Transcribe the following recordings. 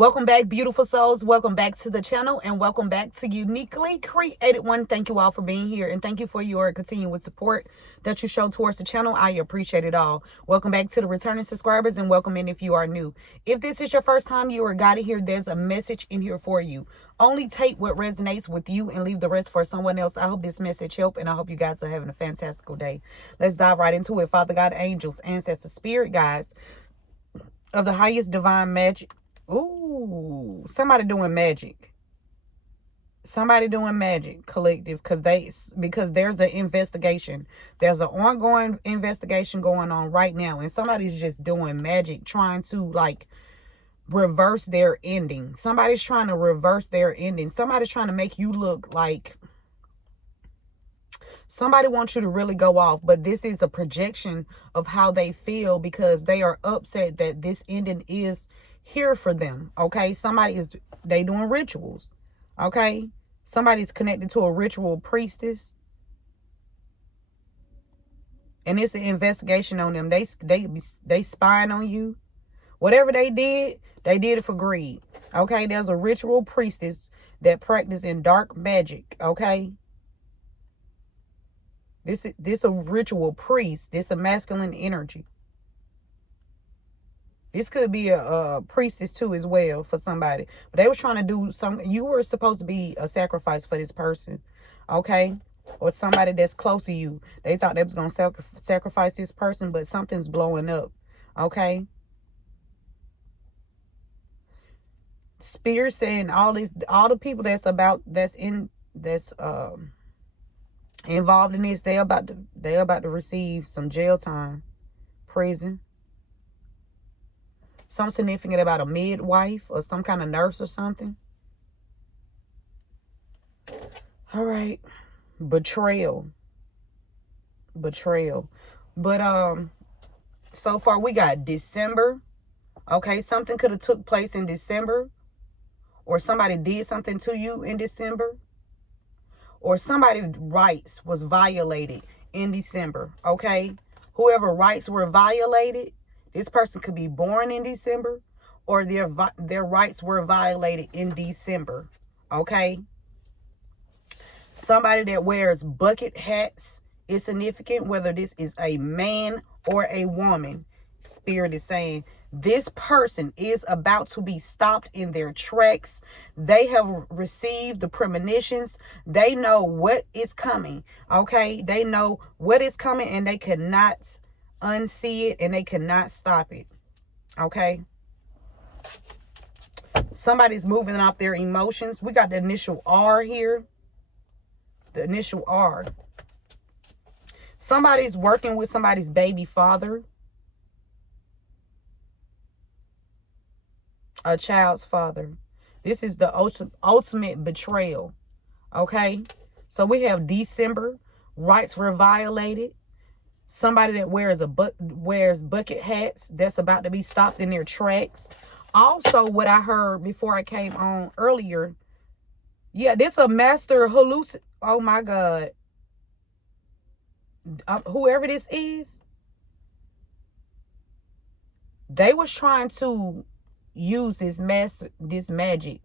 Welcome back, beautiful souls. Welcome back to the channel and welcome back to Uniquely Created One. Thank you all for being here and thank you for your continuous support that you show towards the channel. I appreciate it all. Welcome back to the returning subscribers and welcome in if you are new. If this is your first time you are guided here, there's a message in here for you. Only take what resonates with you and leave the rest for someone else. I hope this message helped and I hope you guys are having a fantastical day. Let's dive right into it. Father God, angels, ancestors, spirit guides of the highest divine magic. Ooh, somebody doing magic. Somebody doing magic, collective, because there's an investigation. There's an ongoing investigation going on right now, and somebody's just doing magic, trying to reverse their ending. Somebody's trying to reverse their ending. Somebody's trying to make you look like somebody wants you to really go off, but this is a projection of how they feel because they are upset that this ending is here for them. Okay, they doing rituals. Okay, somebody's connected to a ritual priestess, and it's an investigation on them. They spying on you. Whatever they did it for greed. Okay, there's a ritual priestess that practice in dark magic. Okay, this a ritual priest. This a masculine energy. This could be a priestess too as well for somebody. But they was trying to do something. You were supposed to be a sacrifice for this person. Okay? Or somebody that's close to you. They thought they was going to sacrifice this person, but something's blowing up. Okay? Spirit saying all the people that's involved in this, they're about to receive some jail time, prison. Something significant about a midwife or some kind of nurse or something. All right. Betrayal. But so far we got December. Okay, something could have took place in December. Or somebody did something to you in December. Or somebody's rights was violated in December. Okay? Whoever rights were violated, this person could be born in December or their rights were violated in December. Okay? Somebody that wears bucket hats is significant, whether this is a man or a woman. Spirit is saying this person is about to be stopped in their tracks. They have received the premonitions. They know what is coming. Okay? They know what is coming and they cannot unsee it and they cannot stop it. Okay, somebody's moving off their emotions. We got the initial R here. The initial R. Somebody's working with somebody's baby father, a child's father. This is the ultimate betrayal. Okay, so we have December, rights were violated. Somebody that wears bucket hats, that's about to be stopped in their tracks. Also, what I heard before I came on earlier, yeah, this a master oh my God. Whoever this is, they was trying to use this magic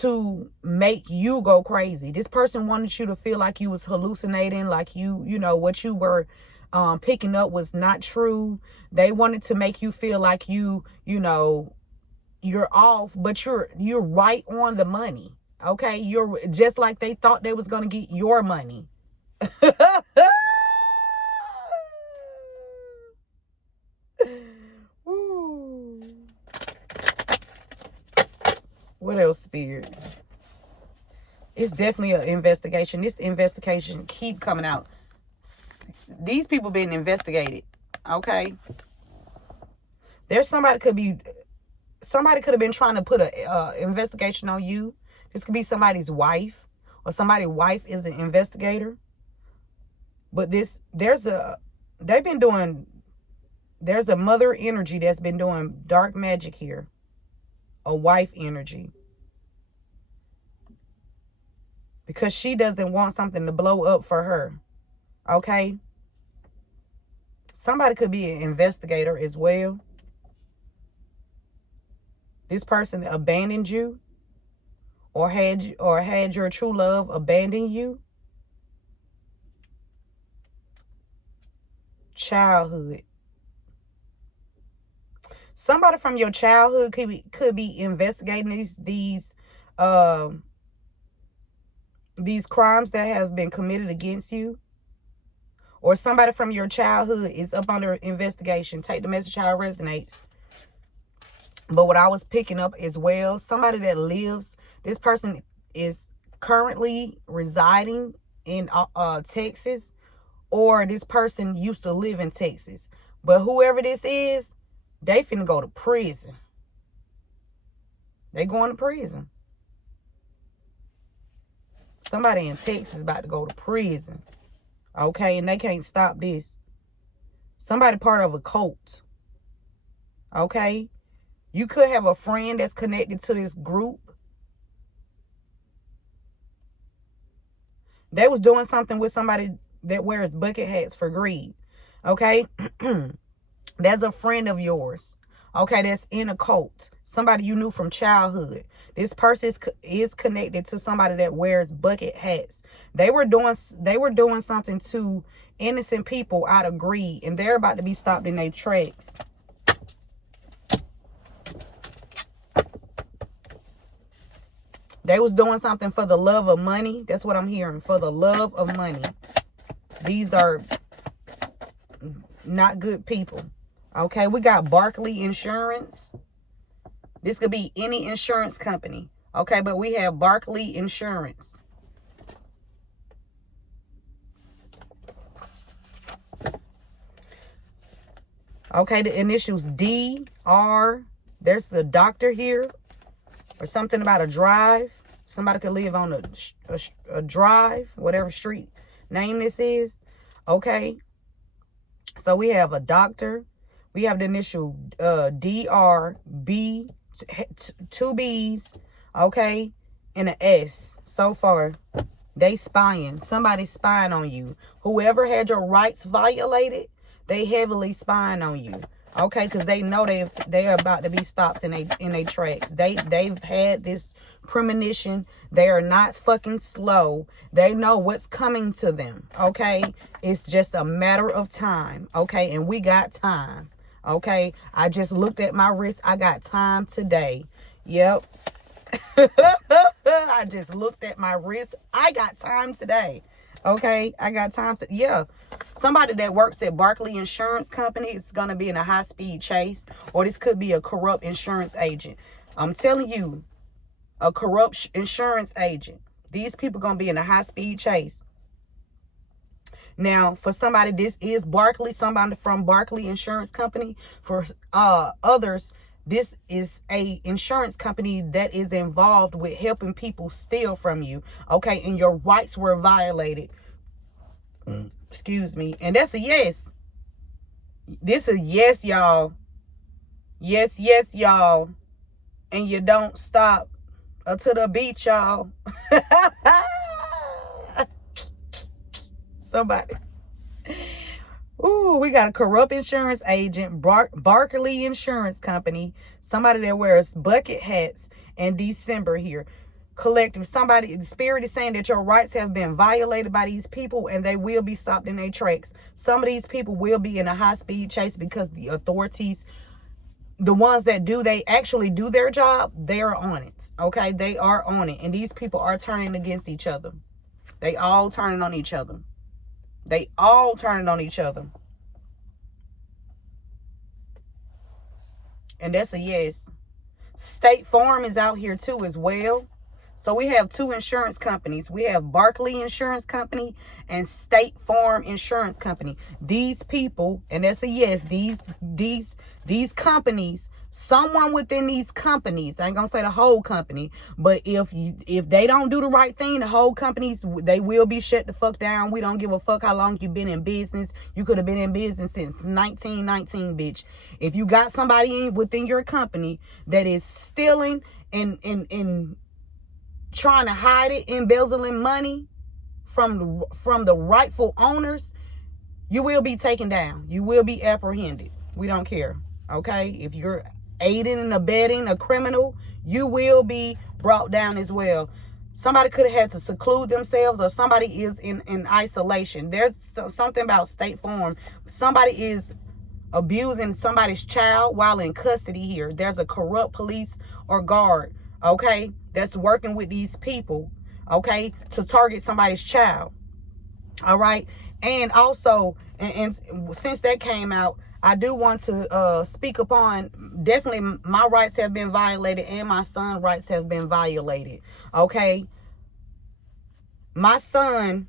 to make you go crazy. This person wanted you to feel like you was hallucinating, like you know what you were picking up was not true. They wanted to make you feel like you know you're off, but you're right on the money. Okay, you're just like they thought they was gonna get your money. What else, Spirit? It's definitely an investigation. This investigation keep coming out. These people being investigated. Okay. There's somebody could have been trying to put a investigation on you. This could be somebody's wife, or somebody's wife is an investigator. But there's a mother energy that's been doing dark magic here. A wife energy. Because she doesn't want something to blow up for her. Okay? Somebody could be an investigator as well. This person abandoned you, or had your true love abandon you. Childhood. Somebody from your childhood could be investigating these crimes that have been committed against you. Or somebody from your childhood is up under investigation. Take the message how it resonates. But what I was picking up as well, somebody that lives, this person is currently residing in Texas, or this person used to live in Texas. But whoever this is, they finna go to prison. They going to prison. Somebody in Texas about to go to prison. Okay, and they can't stop this. Somebody part of a cult. Okay? You could have a friend that's connected to this group. They was doing something with somebody that wears bucket hats for greed. Okay? That's a friend of yours. Okay, that's in a cult. Somebody you knew from childhood. This person is connected to somebody that wears bucket hats. They were doing something to innocent people out of greed, and they're about to be stopped in their tracks. They was doing something for the love of money. That's what I'm hearing. For the love of money. These are not good people. Okay, we got Barkley Insurance. This could be any insurance company. Okay, but we have Barkley Insurance. Okay, the initials DR. There's the doctor here. Or something about a drive. Somebody could live on a drive, whatever street name this is. Okay. So we have a doctor. We have the initial DR, B, 2 B's, okay, and an S. So far, they spying. Somebody's spying on you. Whoever had your rights violated, they heavily spying on you. Okay, because they know they're about to be stopped in their tracks. They've had this premonition. They are not fucking slow. They know what's coming to them. Okay, it's just a matter of time. Okay, and we got time. Okay, I just looked at my wrist. I got time today. Yep. I just looked at my wrist. I got time today. Okay, I got time to, yeah. Somebody that works at Barkley Insurance Company is going to be in a high-speed chase. Or this could be a corrupt insurance agent. I'm telling you, a corrupt insurance agent. These people going to be in a high-speed chase. Now, for somebody, this is Barkley, somebody from Barkley Insurance Company. For others, this is a insurance company that is involved with helping people steal from you. Okay, and your rights were violated. Excuse me. And that's a yes. This is yes, y'all. Yes, yes, y'all. And you don't stop to the beach, y'all. Somebody. Ooh, we got a corrupt insurance agent, Barkley Insurance Company, somebody that wears bucket hats, and December here. Collective, somebody, the spirit is saying that your rights have been violated by these people, and they will be stopped in their tracks. Some of these people will be in a high-speed chase because the authorities, the ones that they actually do their job, they are on it. Okay, they are on it, and these people are turning against each other. They all turning on each other. They all turning on each other. And that's a yes. State Farm is out here too as well. So we have 2 insurance companies. We have Barkley Insurance Company and State Farm Insurance Company. These people, and that's a yes, these companies, someone within these companies, I ain't gonna say the whole company, but if they don't do the right thing, the whole companies, they will be shut the fuck down. We don't give a fuck how long you've been in business. You could have been in business since 1919, bitch. If you got somebody within your company that is stealing and trying to hide it, embezzling money from the rightful owners, you will be taken down. You will be apprehended. We don't care. Okay? If you're aiding and abetting a criminal, you will be brought down as well. Somebody could have had to seclude themselves, or somebody is in isolation. There's something about State Farm. Somebody is abusing somebody's child while in custody here. There's a corrupt police or guard, okay, that's working with these people, okay, to target somebody's child. All right. And also, and since that came out, I do want to speak upon, definitely my rights have been violated and my son's rights have been violated. Okay. My son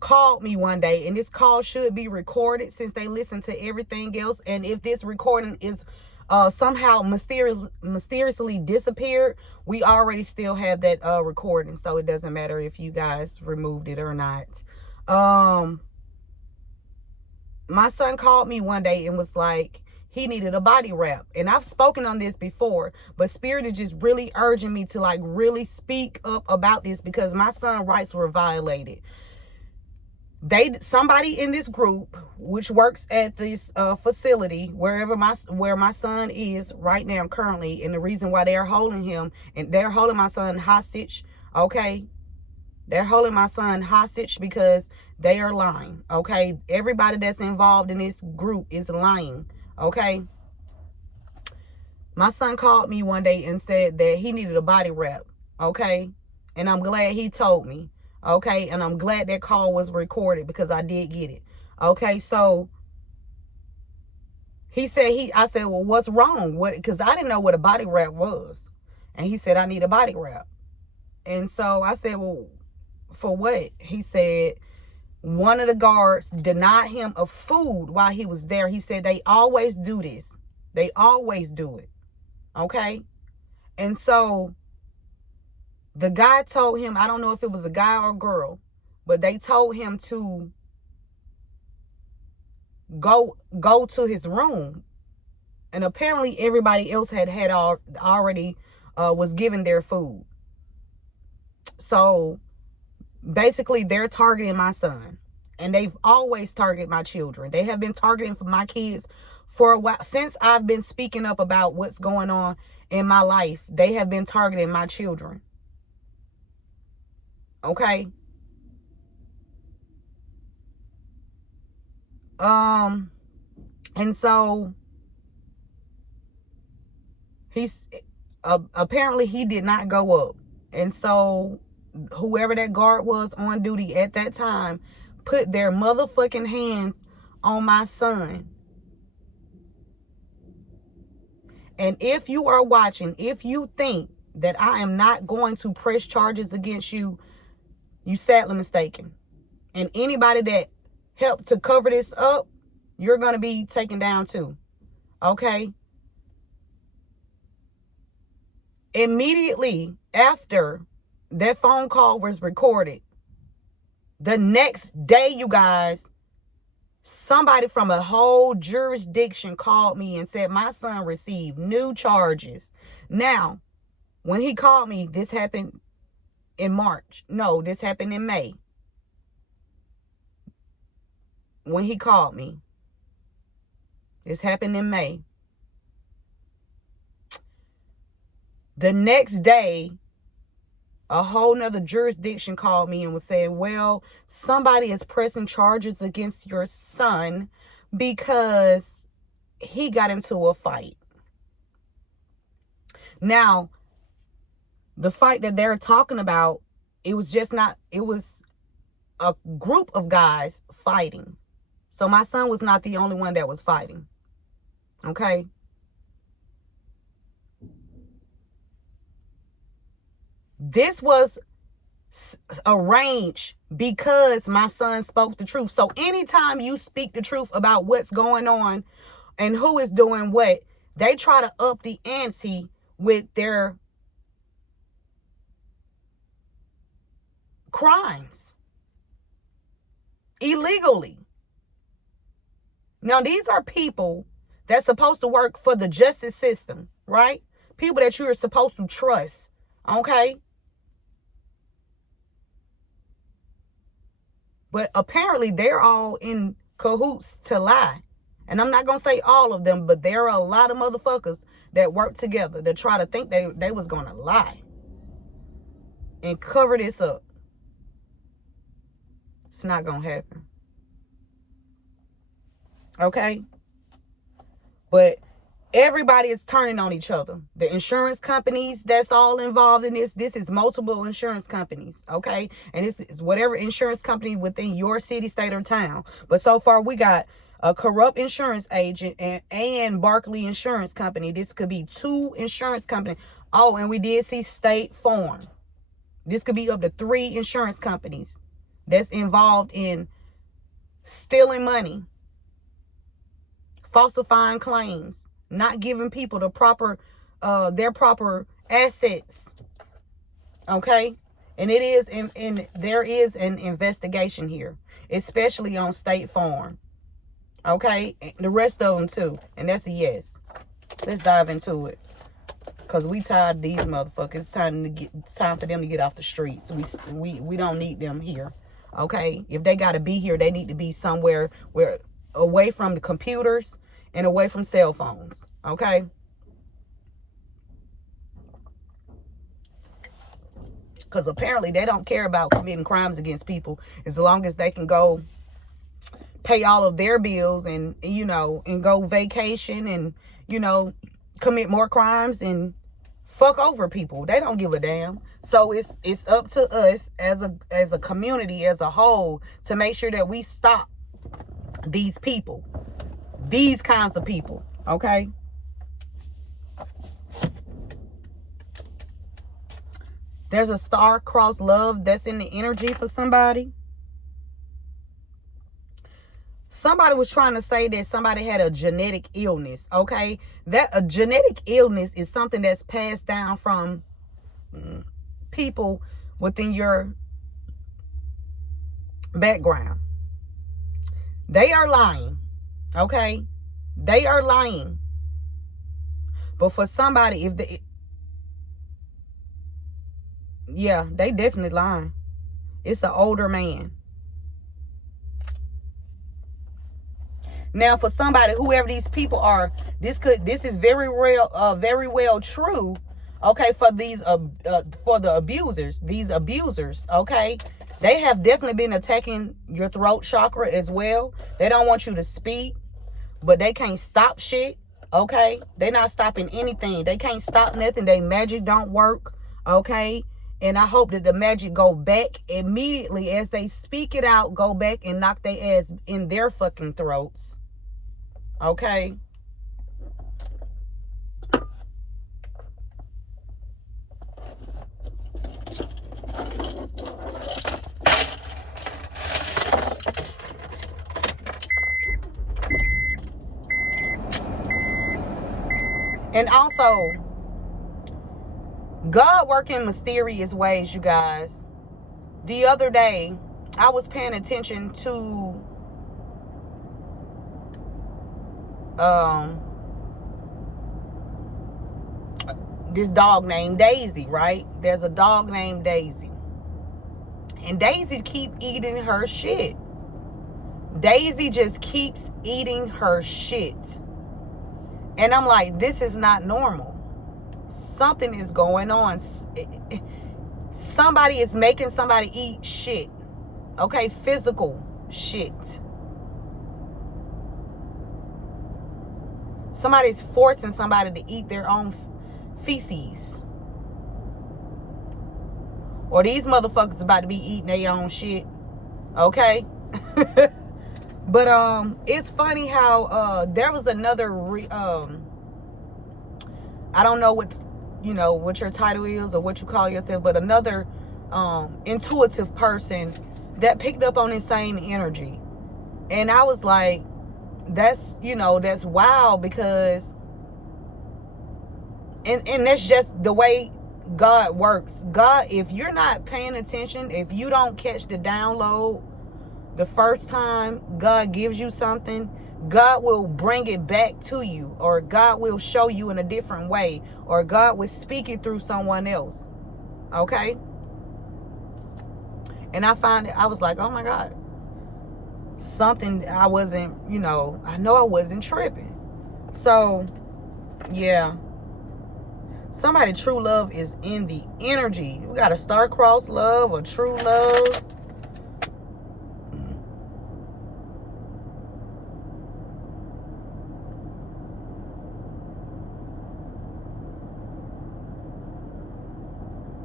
called me one day, and this call should be recorded since they listen to everything else. And if this recording is somehow mysteriously disappeared, we already still have that recording, so it doesn't matter if you guys removed it or not. My son called me one day and was like, he needed a body wrap. And I've spoken on this before, but Spirit is just really urging me to like really speak up about this, because my son's rights were violated. Somebody in this group, which works at this facility, where my son is right now currently, and the reason why they're holding him, and they're holding my son hostage, okay? They're holding my son hostage because they are lying, okay? Everybody that's involved in this group is lying, okay? My son called me one day and said that he needed a body wrap, okay? And I'm glad he told me. Okay, and I'm glad that call was recorded, because I did get it. Okay, so he said, I said, well, what's wrong? What? Because I didn't know what a body wrap was. And he said, I need a body wrap. And so I said, well, for what? He said, one of the guards denied him of food while he was there. He said, they always do this. They always do it. Okay, and so the guy told him, I don't know if it was a guy or a girl, but they told him to go to his room. And apparently everybody else had already was given their food. So basically they're targeting my son. And they've always targeted my children. They have been targeting for my kids for a while. Since I've been speaking up about what's going on in my life, they have been targeting my children. Okay. And so he's apparently he did not go up. And so whoever that guard was on duty at that time put their motherfucking hands on my son. And if you are watching, if you think that I am not going to press charges against you, you sadly mistaken. And anybody that helped to cover this up, you're going to be taken down too. Okay? Immediately after that phone call was recorded, the next day, you guys, somebody from a whole jurisdiction called me and said my son received new charges. Now, when he called me, this happened in March. No, this happened in May. When he called me, this happened in May. The next day, a whole nother jurisdiction called me and was saying, well, somebody is pressing charges against your son because he got into a fight. Now, the fight that they're talking about, it was a group of guys fighting. So my son was not the only one that was fighting. Okay? This was arranged because my son spoke the truth. So anytime you speak the truth about what's going on and who is doing what, they try to up the ante with their crimes illegally. Now, these are people that's supposed to work for the justice system, right? People that you are supposed to trust, okay? But apparently they're all in cahoots to lie. And I'm not going to say all of them, but there are a lot of motherfuckers that work together that try to think they was going to lie and cover this up. It's not going to happen. Okay? But everybody is turning on each other. The insurance companies that's all involved in this. This is multiple insurance companies, okay? And this is whatever insurance company within your city, state, or town. But so far, we got a corrupt insurance agent and Barkley Insurance Company. This could be 2 insurance companies. Oh, and we did see State Farm. This could be up to 3 insurance companies that's involved in stealing money, falsifying claims, not giving people the proper, their proper assets. Okay? And it is, and there is an investigation here, especially on State Farm. Okay? And the rest of them too. And that's a yes. Let's dive into it. Because we tired of these motherfuckers. It's time for them to get off the streets. We don't need them here. Okay? If they got to be here, they need to be somewhere where away from the computers and away from cell phones. Okay? Because apparently they don't care about committing crimes against people as long as they can go pay all of their bills and, you know, and go vacation and, you know, commit more crimes and fuck over people. They don't give a damn. So it's up to us as a community as a whole to make sure that we stop these people. These kinds of people, okay? There's a star-crossed love that's in the energy for somebody. Somebody was trying to say that somebody had a genetic illness, okay? That a genetic illness is something that's passed down from people within your background. They are lying. Okay, they are lying. But for somebody, yeah, they definitely lying. It's an older man. Now, for somebody, whoever these people are, this is very well true. Okay, for for the abusers, these abusers. Okay, they have definitely been attacking your throat chakra as well. They don't want you to speak. But they can't stop shit, okay? They're not stopping anything. They can't stop nothing. They magic don't work, okay? And I hope that the magic go back immediately as they speak it out, go back and knock their ass in their fucking throats, okay? And also, God works in mysterious ways, you guys. The other day, I was paying attention to this dog named Daisy, right? There's a dog named Daisy. And Daisy keep eating her shit. Daisy just keeps eating her shit. And I'm like, this is not normal. Something is going on. Somebody is making somebody eat shit. Okay, physical shit. Somebody's forcing somebody to eat their own feces. Or these motherfuckers about to be eating their own shit. Okay? But it's funny how there was another I don't know what your title is or what you call yourself, but another intuitive person that picked up on the same energy. And I was like, that's wild, because and that's just the way God works. God, if you're not paying attention, if you don't catch the download the first time God gives you something, God will bring it back to you, or God will show you in a different way, or God will speak it through someone else. Okay? And I was like, oh my God. something I wasn't, you know, I know I wasn't tripping. So, yeah. Somebody true love is in the energy. We got a star-crossed love or true love.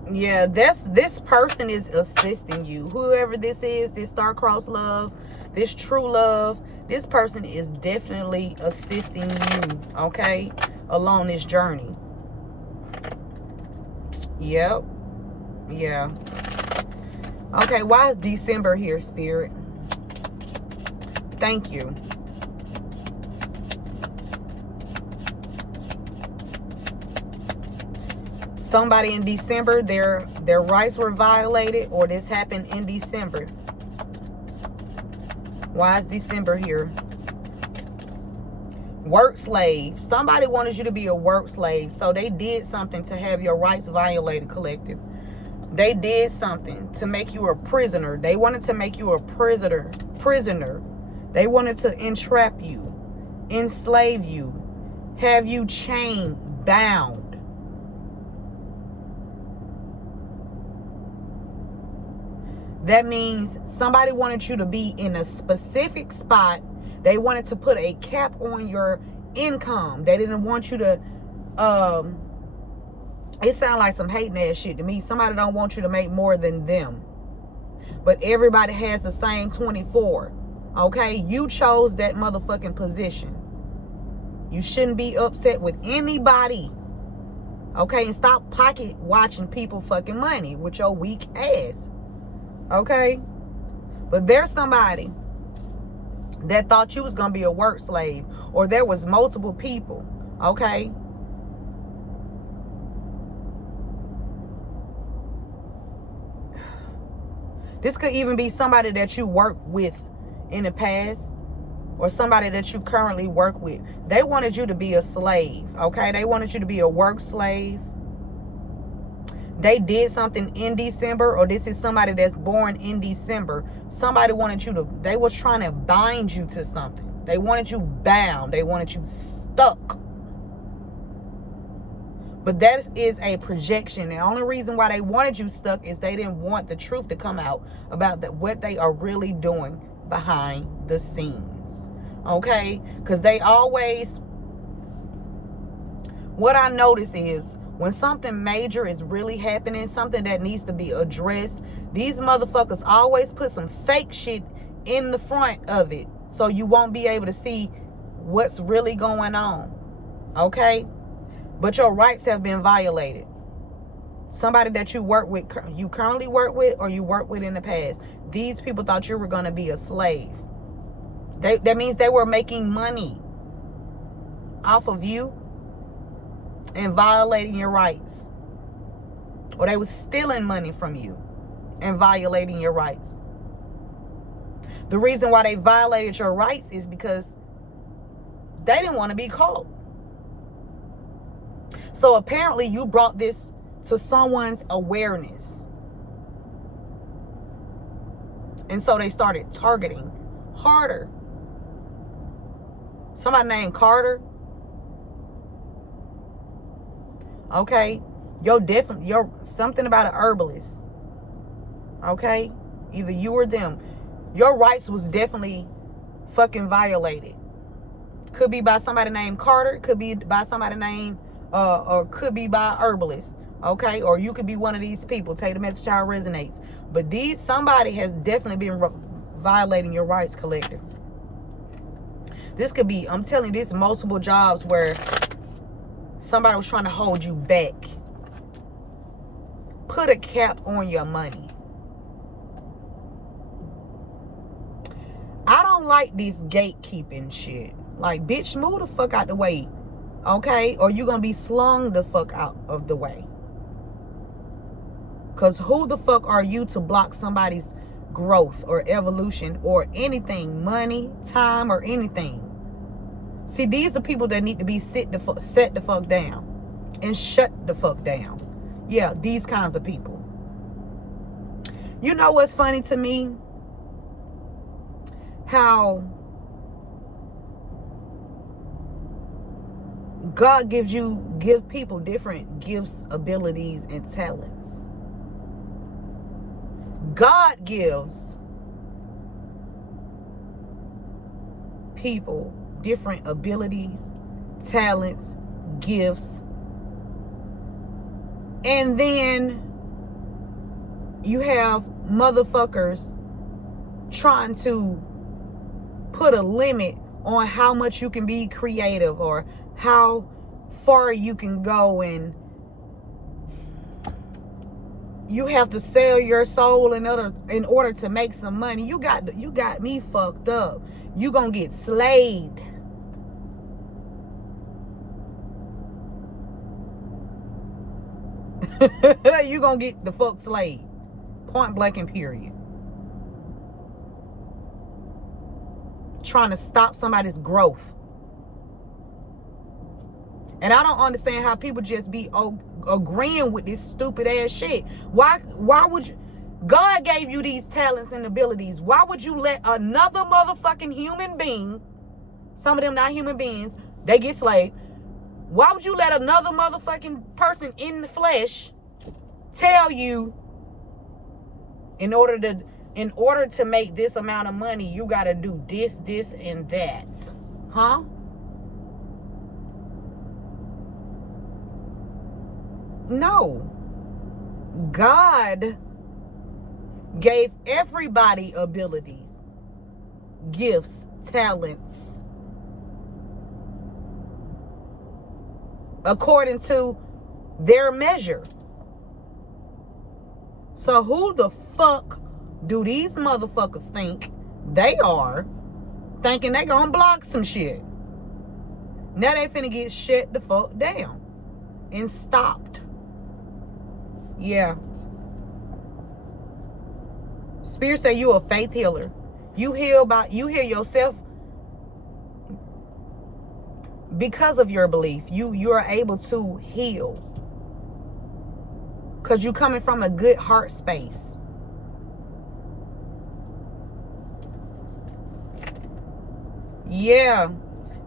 Yeah, this person is assisting you. Whoever this is, this star-crossed love, this true love, this person is definitely assisting you, okay, along this journey. Yep. Yeah. Okay, why is December here, Spirit? Thank you. Somebody in December, their rights were violated, or this happened in December. Why is December here? Work slave. Somebody wanted you to be a work slave. So they did something to have your rights violated, collective. They did something to make you a prisoner. They wanted to make you a prisoner. They wanted to entrap you, enslave you, have you chained, bound. That means somebody wanted you to be in a specific spot. They wanted to put a cap on your income. They didn't want you to, it sounds like some hating ass shit to me. Somebody don't want you to make more than them. But everybody has the same 24. Okay? You chose that motherfucking position. You shouldn't be upset with anybody. Okay? And stop pocket watching people fucking money with your weak ass. Okay? But there's somebody that thought you was going to be a work slave, or there was multiple people. Okay? This could even be somebody that you worked with in the past, or somebody that you currently work with. They wanted you to be a slave. Okay? They wanted you to be a work slave. They did something in December, or this is somebody that's born in December. Somebody wanted you to, they was trying to bind you to something. They wanted you bound. They wanted you stuck. But that is a projection. The only reason why they wanted you stuck is they didn't want the truth to come out about what they are really doing behind the scenes. Okay? Because they always, what I notice is, when something major is really happening, something that needs to be addressed, these motherfuckers always put some fake shit in the front of it, so you won't be able to see what's really going on. Okay? But your rights have been violated. Somebody that you work with, you currently work with, or you worked with in the past, these people thought you were going to be a slave. That means they were making money off of you and violating your rights. Or they was stealing money from you and violating your rights. The reason why they violated your rights is because they didn't want to be caught. So apparently you brought this to someone's awareness. And so they started targeting harder. Somebody named Carter. Okay? You're something about an herbalist. Okay? Either you or them. Your rights was definitely fucking violated. Could be by somebody named Carter. Could be by somebody named, or could be by a herbalist. Okay? Or you could be one of these people. Take the message how it resonates. But somebody has definitely been violating your rights, collective. This could be, I'm telling you, this multiple jobs where somebody was trying to hold you back. Put a cap on your money. I don't like this gatekeeping shit. Like, bitch, move the fuck out the way. Okay? Or you gonna be slung the fuck out of the way. Because who the fuck are you to block somebody's growth or evolution or anything? Money, time, or anything. See, these are people that need to be set the fuck down and shut the fuck down. Yeah, these kinds of people. You know what's funny to me? how God give people different gifts, abilities, and talents. God gives people different abilities, talents, gifts, and then you have motherfuckers trying to put a limit on how much you can be creative or how far you can go, and you have to sell your soul in order to make some money. You got me fucked up. You gonna get slayed. You gonna get the fuck slayed. Point blank and period. Trying to stop somebody's growth. And I don't understand how people just be agreeing with this stupid ass shit. Why would you? God gave you these talents and abilities. Why would you let another motherfucking human being, some of them not human beings, they get slaved. Why would you let another motherfucking person in the flesh tell you in order to make this amount of money, you got to do this, and that? Huh? No. God gave everybody abilities, gifts, talents, according to their measure. So who the fuck do these motherfuckers think they are, thinking they gonna block some shit? Now they finna get shut the fuck down and stopped. Yeah. Spirit say you a faith healer. You heal yourself because of your belief. You are able to heal because you coming from a good heart space. Yeah,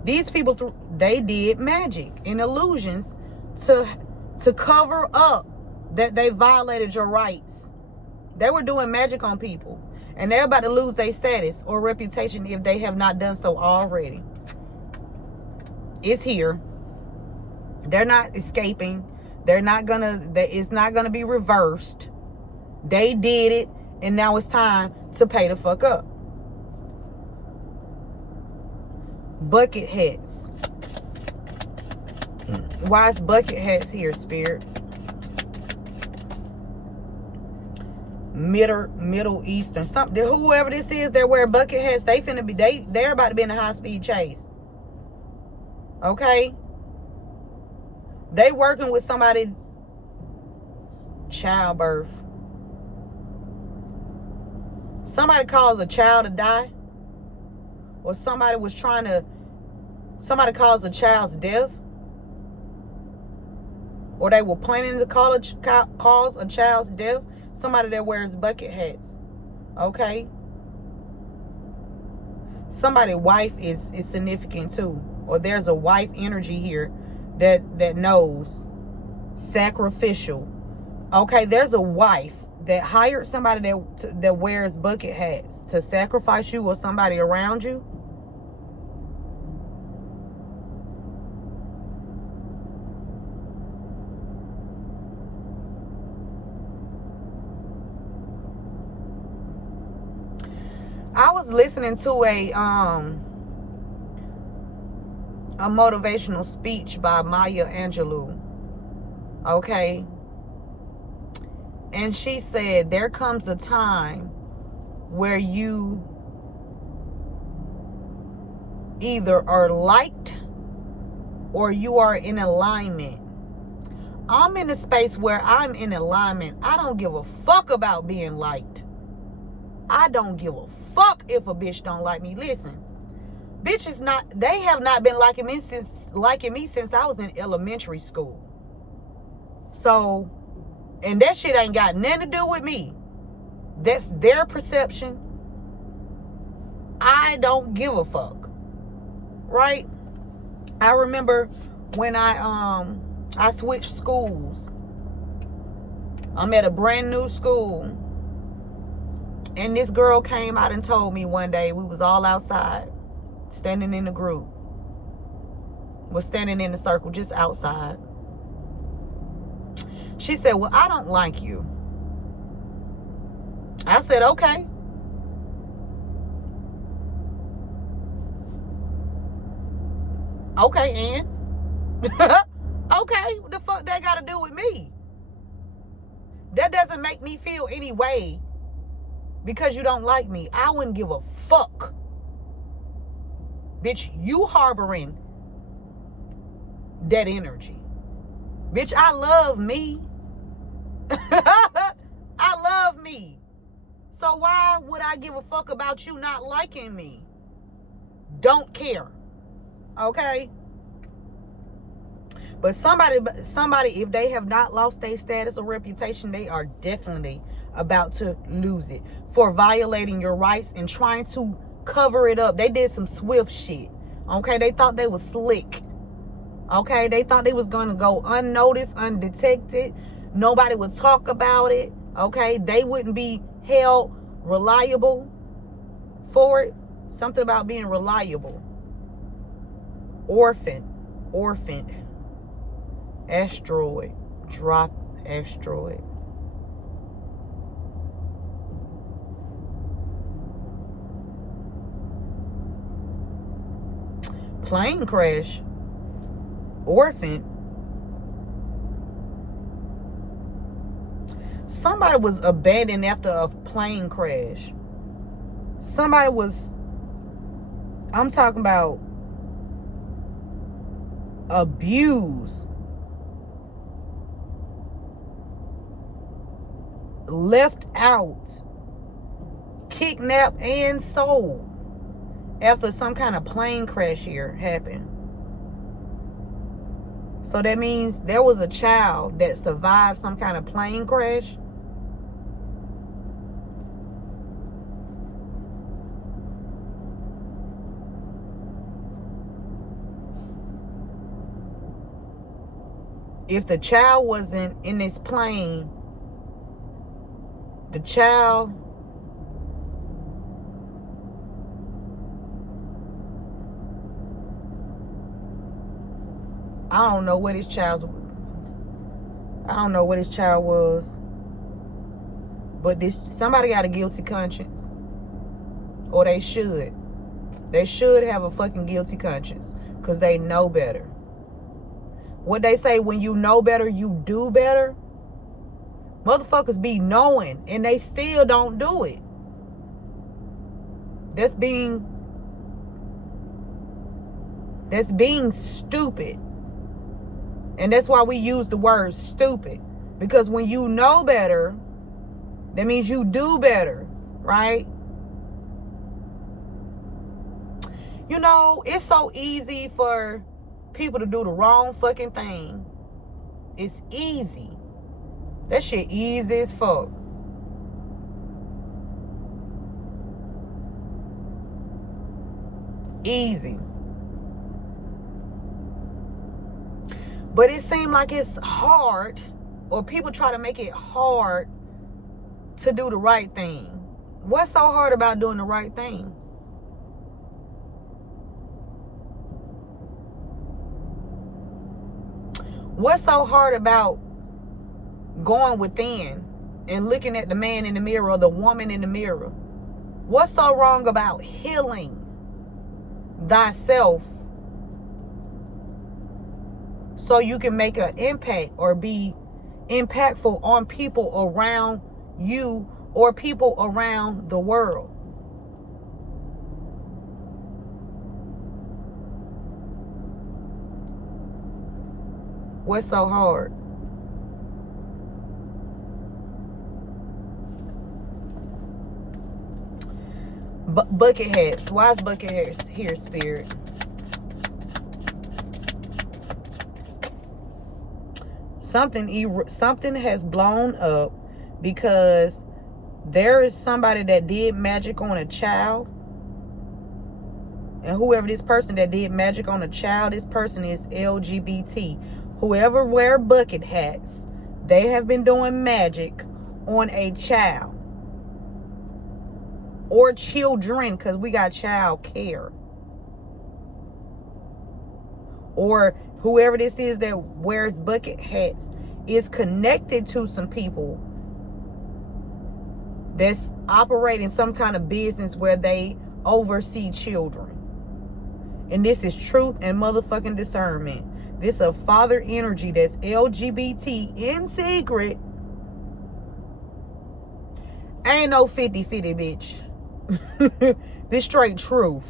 these people they did magic and illusions to cover up that they violated your rights. They were doing magic on people, and they're about to lose their status or reputation if they have not done so already. It's here. They're not escaping. It's not gonna be reversed. They did it, and now it's time to pay the fuck up. Bucket hats. Why is bucket hats here, Spirit? Middle Eastern, something. Whoever this is that wear bucket hats, they're about to be in a high-speed chase. Okay? They working with somebody childbirth. Somebody caused a child to die, or somebody caused a child's death, or they were planning to cause a child's death. Somebody that wears bucket hats. Okay? Somebody's wife is significant too. Or there's a wife energy here that knows. Sacrificial. Okay, there's a wife that hired somebody that wears bucket hats to sacrifice you or somebody around you. I was listening to a motivational speech by Maya Angelou. Okay? And she said, there comes a time where you either are liked or you are in alignment. I'm in a space where I'm in alignment. I don't give a fuck about being liked. I don't give a fuck if a bitch don't like me. Listen, bitches they have not been liking me since I was in elementary school. So, and that shit ain't got nothing to do with me. That's their perception. I don't give a fuck. Right? I remember when I switched schools. I'm at a brand new school. And this girl came out and told me one day, we was all outside, standing in the group. Was standing in the circle just outside. She said, well, I don't like you. I said, okay. Okay, and? Okay, what the fuck that got to do with me? That doesn't make me feel any way because you don't like me. I wouldn't give a fuck. Bitch, you harboring that energy. Bitch, I love me. I love me. So why would I give a fuck about you not liking me? Don't care. Okay? But somebody, if they have not lost their status or reputation, they are definitely about to lose it for violating your rights and trying to cover it up. They did some swift shit. Okay? They thought they was slick. Okay? They thought they was going to go unnoticed, undetected. Nobody would talk about it. Okay? They wouldn't be held reliable for it. Something about being reliable. Orphan. Asteroid. Drop asteroid. Plane crash. Orphan. Somebody was abandoned after a plane crash. Somebody was, I'm talking about abused, left out, kidnapped and sold after some kind of plane crash here happened. So that means there was a child that survived some kind of plane crash. If the child wasn't in this plane, the child I don't know what his child was. But somebody got a guilty conscience. Or they should. They should have a fucking guilty conscience. Because they know better. What they say, when you know better, you do better. Motherfuckers be knowing and they still don't do it. That's being stupid. And that's why we use the word stupid. Because when you know better, that means you do better, right? You know, it's so easy for people to do the wrong fucking thing. It's easy. That shit easy as fuck. Easy. But it seems like it's hard, or people try to make it hard to do the right thing. What's so hard about doing the right thing? What's so hard about going within and looking at the man in the mirror or the woman in the mirror? What's so wrong about healing thyself so you can make an impact or be impactful on people around you or people around the world? What's so hard? Bucket hats. Why is bucket hats here, Spirit? Something has blown up because there is somebody that did magic on a child And whoever this person that did magic on a child, this person is LGBT. Whoever wear bucket hats, they have been doing magic on a child. Or children, because we got child care. Or whoever this is that wears bucket hats is connected to some people that's operating some kind of business where they oversee children. And this is truth and motherfucking discernment. This is a father energy that's LGBT in secret. Ain't no 50-50, bitch. This straight truth.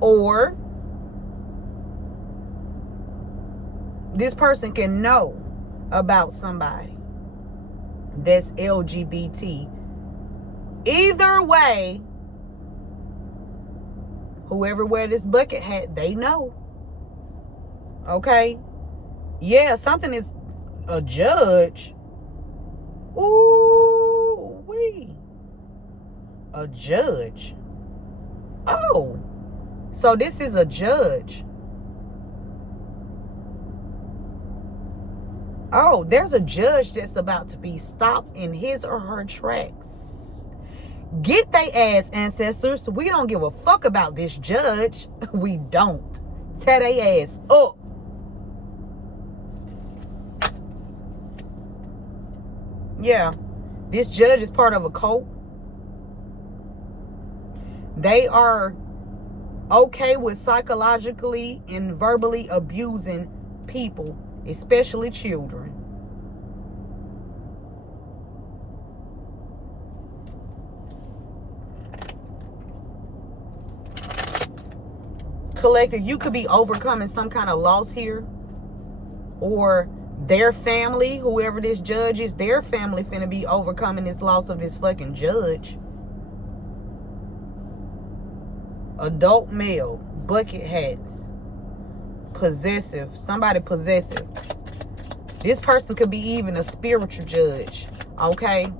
Or this person can know about somebody that's LGBT. Either way, whoever wear this bucket hat, they know. Okay? Yeah, something is a judge. Ooh, wee. A judge. Oh. So this is a judge. Oh, there's a judge that's about to be stopped in his or her tracks. Get they ass, ancestors. We don't give a fuck about this judge. We don't. Tear they ass up. Yeah. This judge is part of a cult. They are okay with psychologically and verbally abusing people, especially children. Collective, you could be overcoming some kind of loss here. Or their family, whoever this judge is, their family finna be overcoming this loss of this fucking judge. Adult male, bucket hats, possessive, somebody possessive. This person could be even a spiritual judge, okay?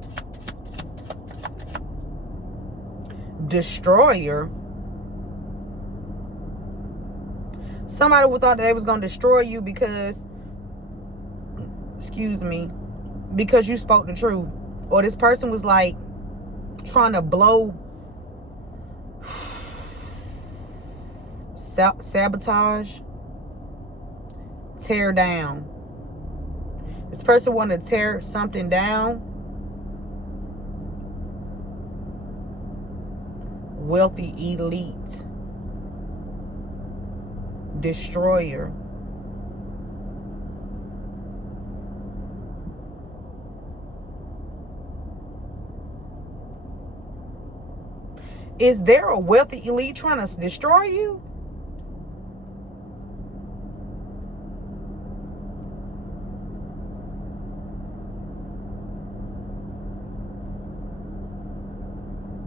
Destroyer. Somebody who thought that they was going to destroy you because, excuse me, because you spoke the truth. Or this person was like trying to blow, sabotage, tear down. This person wanted to tear something down. Wealthy elite. Destroyer. Is there a wealthy elite trying to destroy you?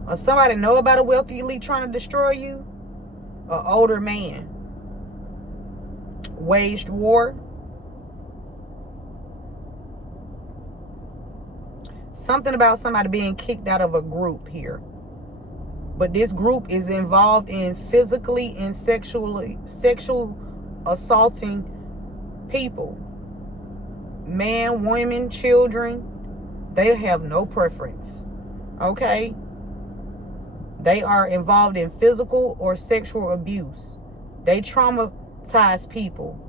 Or somebody know about a wealthy elite trying to destroy you? An older man waged war. Something about somebody being kicked out of a group here. But this group is involved in physically and sexual assaulting people. Men, women, children. They have no preference. Okay? They are involved in physical or sexual abuse. They traumatize people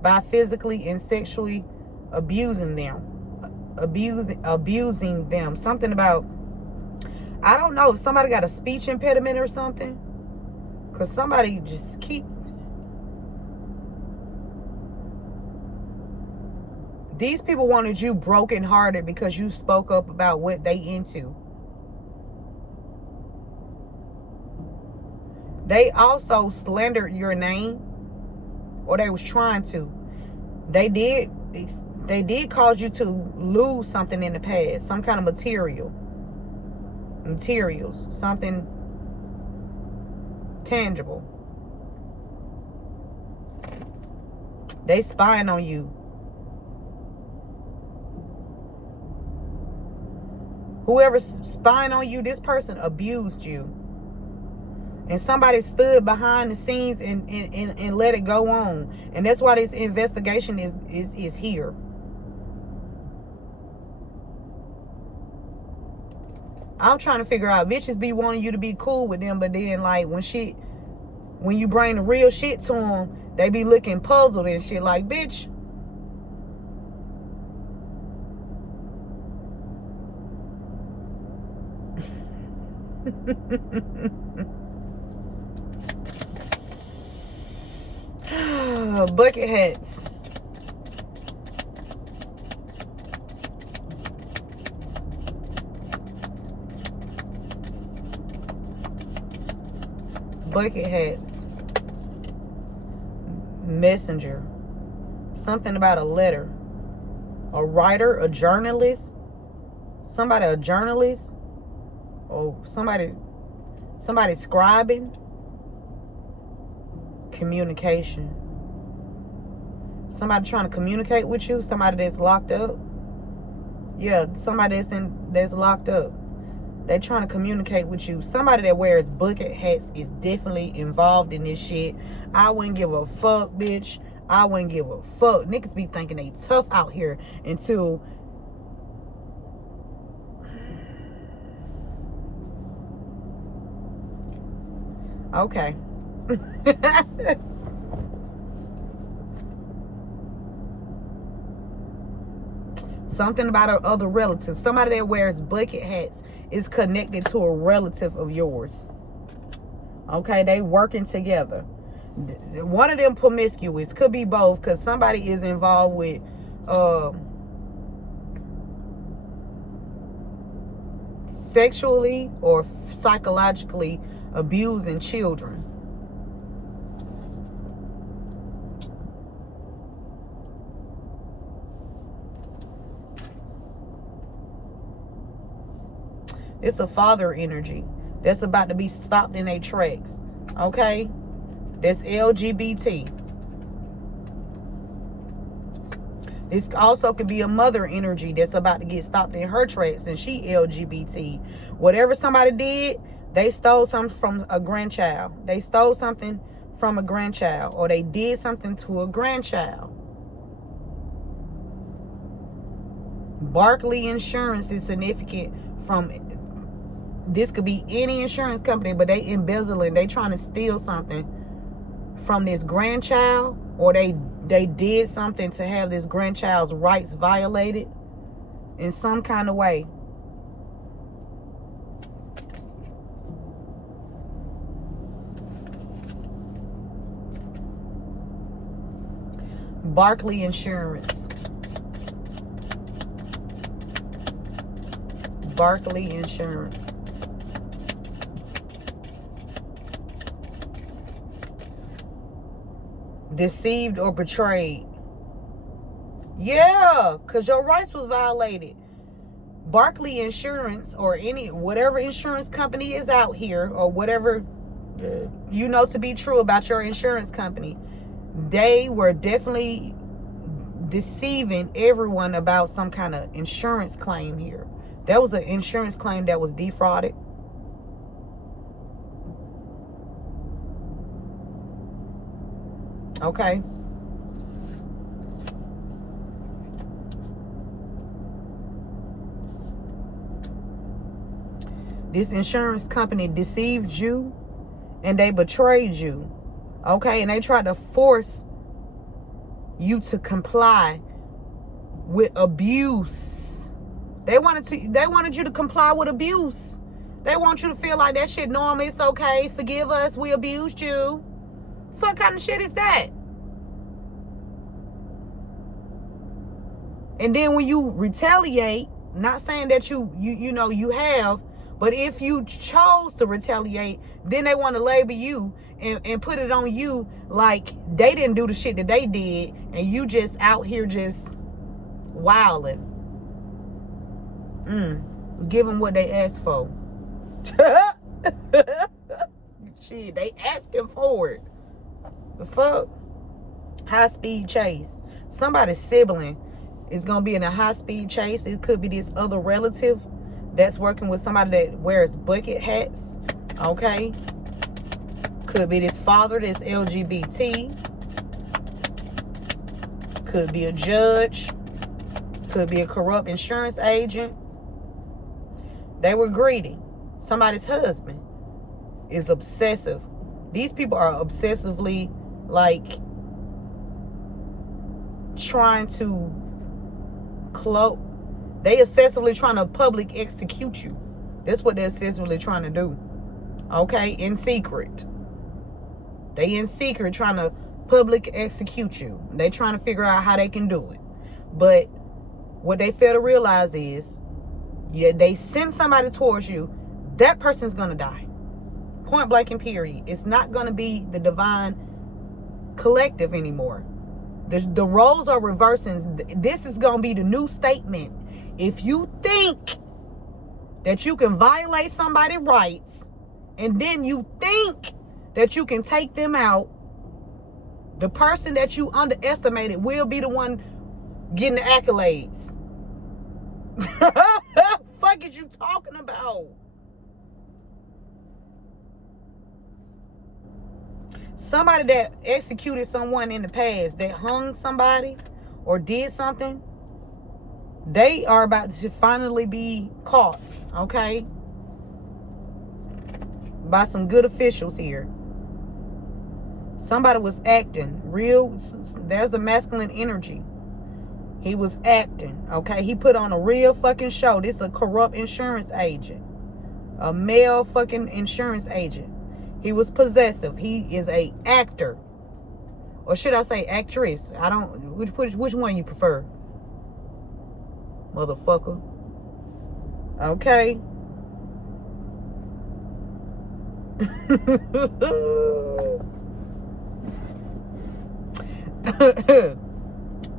by physically and sexually abusing them. Abusing them. Something about, I don't know if somebody got a speech impediment or something. Because somebody just keep. These people wanted you brokenhearted because you spoke up about what they into. They also slandered your name, or they was trying to. They did cause you to lose something in the past, some kind of materials, something tangible. They spying on you. Whoever's spying on you, this person abused you. And somebody stood behind the scenes and let it go on. And that's why this investigation is here. I'm trying to figure out, bitches be wanting you to be cool with them, but then like when you bring the real shit to them, they be looking puzzled and shit like, bitch. Bucket hats. Bucket hats. Messenger. Something about a letter. A writer, a journalist. Somebody, a journalist. Or somebody scribing. Communication. Somebody trying to communicate with you. Somebody that's locked up. Yeah, somebody that's locked up. They're trying to communicate with you. Somebody that wears bucket hats is definitely involved in this shit. I wouldn't give a fuck, bitch. I wouldn't give a fuck. Niggas be thinking they tough out here until... Okay. Something about other relatives. Somebody that wears bucket hats is connected to a relative of yours. Okay, they working together. One of them promiscuous. Could be both, because somebody is involved with sexually or psychologically abusing children. It's a father energy that's about to be stopped in their tracks. Okay? That's LGBT. This also could be a mother energy that's about to get stopped in her tracks, and she LGBT. Whatever somebody did, they stole something from a grandchild. They stole something from a grandchild, or they did something to a grandchild. Barclay Insurance is significant from... This could be any insurance company, but they embezzling. They trying to steal something from this grandchild, or they did something to have this grandchild's rights violated in some kind of way. Barclay Insurance. Barclay Insurance. Deceived or betrayed. Yeah, because your rights was violated. Barclay Insurance, or whatever insurance company is out here, or whatever you know to be true about your insurance company, they were definitely deceiving everyone about some kind of insurance claim here. That was an insurance claim that was defrauded. Okay. This insurance company deceived you and they betrayed you. Okay, and they tried to force you to comply with abuse. They wanted you to comply with abuse. They want you to feel like that shit normal, it's okay, forgive us, we abused you. What kind of shit is that? And then when you retaliate, not saying that you have, but if you chose to retaliate, then they want to label you and put it on you like they didn't do the shit that they did, and you just out here just wilding. Give them what they asked for. Shit, they asking for it. The fuck? High-speed chase. Somebody's sibling is going to be in a high-speed chase. It could be this other relative that's working with somebody that wears bucket hats. Okay? Could be this father that's LGBT. Could be a judge. Could be a corrupt insurance agent. They were greedy. Somebody's husband is obsessive. These people are obsessively, like, trying to cloak. They obsessively trying to public execute you. That's what they're obsessively trying to do. Okay? In secret. They in secret trying to public execute you. They trying to figure out how they can do it. But what they fail to realize is, yeah, they send somebody towards you, that person's going to die. Point blank and period. It's not going to be the divine collective anymore. The roles are reversing. This is going to be the new statement. If you think that you can violate somebody's rights, and then you think that you can take them out, the person that you underestimated will be the one getting the accolades. Fuck is you talking about? Somebody that executed someone in the past, that hung somebody or did something, they are about to finally be caught, okay? By some good officials here. Somebody was acting real. There's a masculine energy. He was acting, okay? He put on a real fucking show. This is a corrupt insurance agent. A male fucking insurance agent. He was possessive. He is a actor. Or should I say actress? I don't, which one you prefer? Motherfucker. Okay.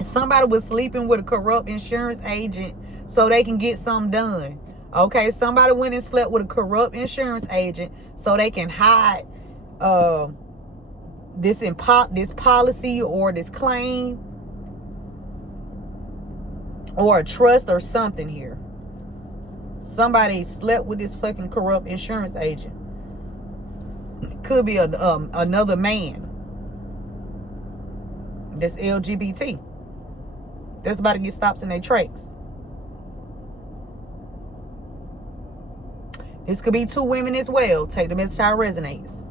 Somebody was sleeping with a corrupt insurance agent so they can get something done. Okay, somebody went and slept with a corrupt insurance agent so they can hide this policy or this claim or a trust or something here. Somebody slept with this fucking corrupt insurance agent. Could be another man that's LGBT. That's about to get stopped in their tracks. This could be two women as well. Take the message how it resonates.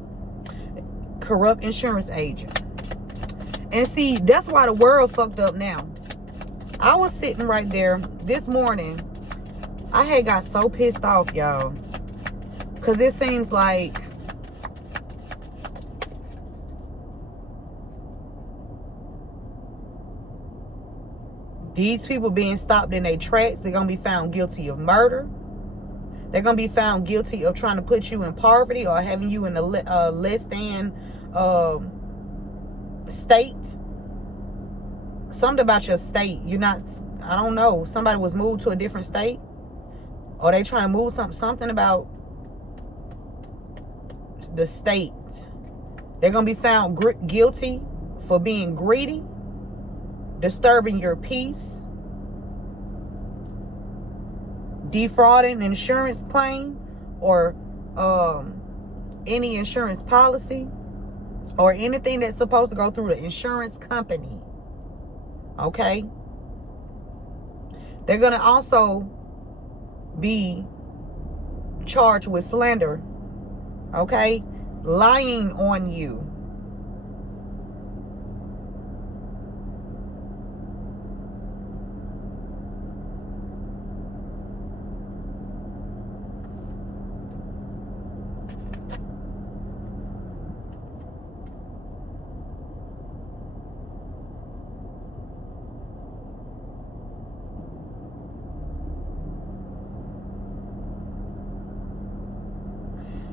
Corrupt insurance agent. And see, that's why the world fucked up now. I was sitting right there this morning. I had got so pissed off, y'all. Because it seems like these people being stopped in their tracks, they're going to be found guilty of murder. They're going to be found guilty of trying to put you in poverty or having you in a less than state. Something about your state. You're not, I don't know. Somebody was moved to a different state. Or they trying to move something about the state. They're going to be found guilty for being greedy, disturbing your peace, defrauding an insurance claim or any insurance policy or anything that's supposed to go through the insurance company. Okay? They're going to also be charged with slander. Okay? Lying on you.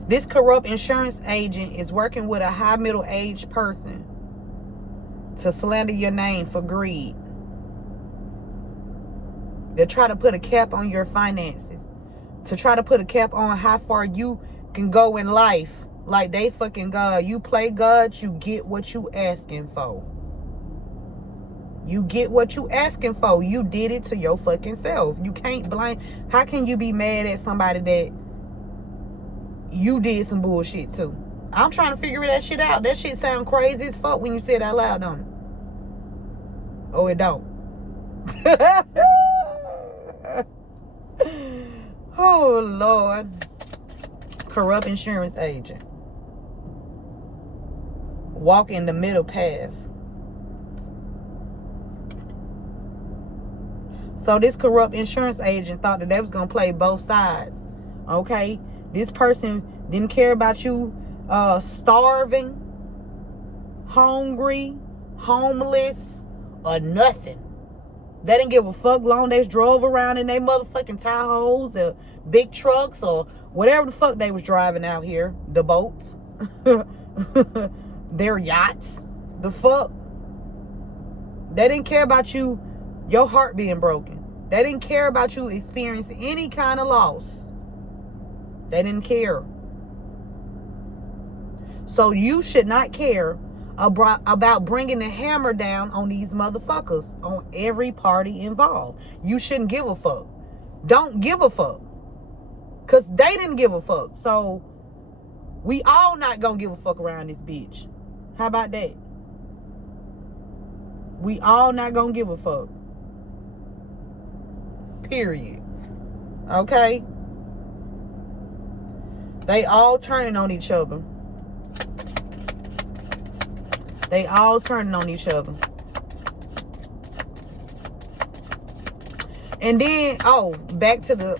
This corrupt insurance agent is working with a high middle-aged person to slander your name for greed. They try to put a cap on your finances. To try to put a cap on how far you can go in life. Like they fucking God. You play God, you get what you asking for. You get what you asking for. You did it to your fucking self. You can't blame. How can you be mad at somebody that you did some bullshit to? I'm trying to figure that shit out. That shit sound crazy as fuck when you say it out loud, don't it? Oh, it don't. Oh, Lord. Corrupt insurance agent. Walk in the middle path. So this corrupt insurance agent thought that they was going to play both sides. Okay? This person didn't care about you starving, hungry, homeless, or nothing. They didn't give a fuck long they drove around in their motherfucking Tahoes or big trucks or whatever the fuck they was driving out here. The boats. Their yachts. The fuck. They didn't care about you, your heart being broken. They didn't care about you experiencing any kind of loss. They didn't care. So you should not care about bringing the hammer down on these motherfuckers, on every party involved. You shouldn't give a fuck. Don't give a fuck. Because they didn't give a fuck. So we all not going to give a fuck around this bitch. How about that? We all not going to give a fuck. Period. Okay? They all turning on each other. They all turning on each other. And then, back to the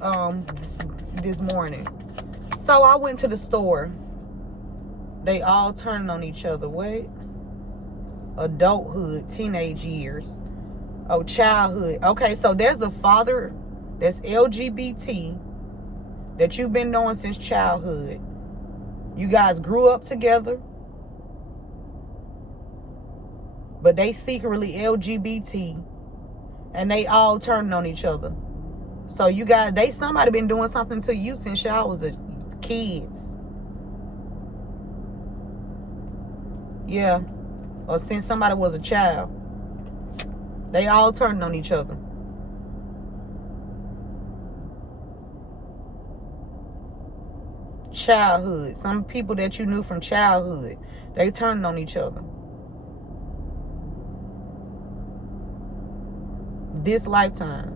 this morning. So I went to the store. They all turning on each other. What? Adulthood, teenage years. Oh, childhood. Okay, so there's a father that's LGBT that you've been knowing since childhood. You guys grew up together, but they secretly LGBT, and they all turning on each other. So you guys, somebody been doing something to you since y'all was kids. Yeah, or since somebody was a child. They all turning on each other. Childhood. Some people that you knew from childhood, they turning on each other. This lifetime.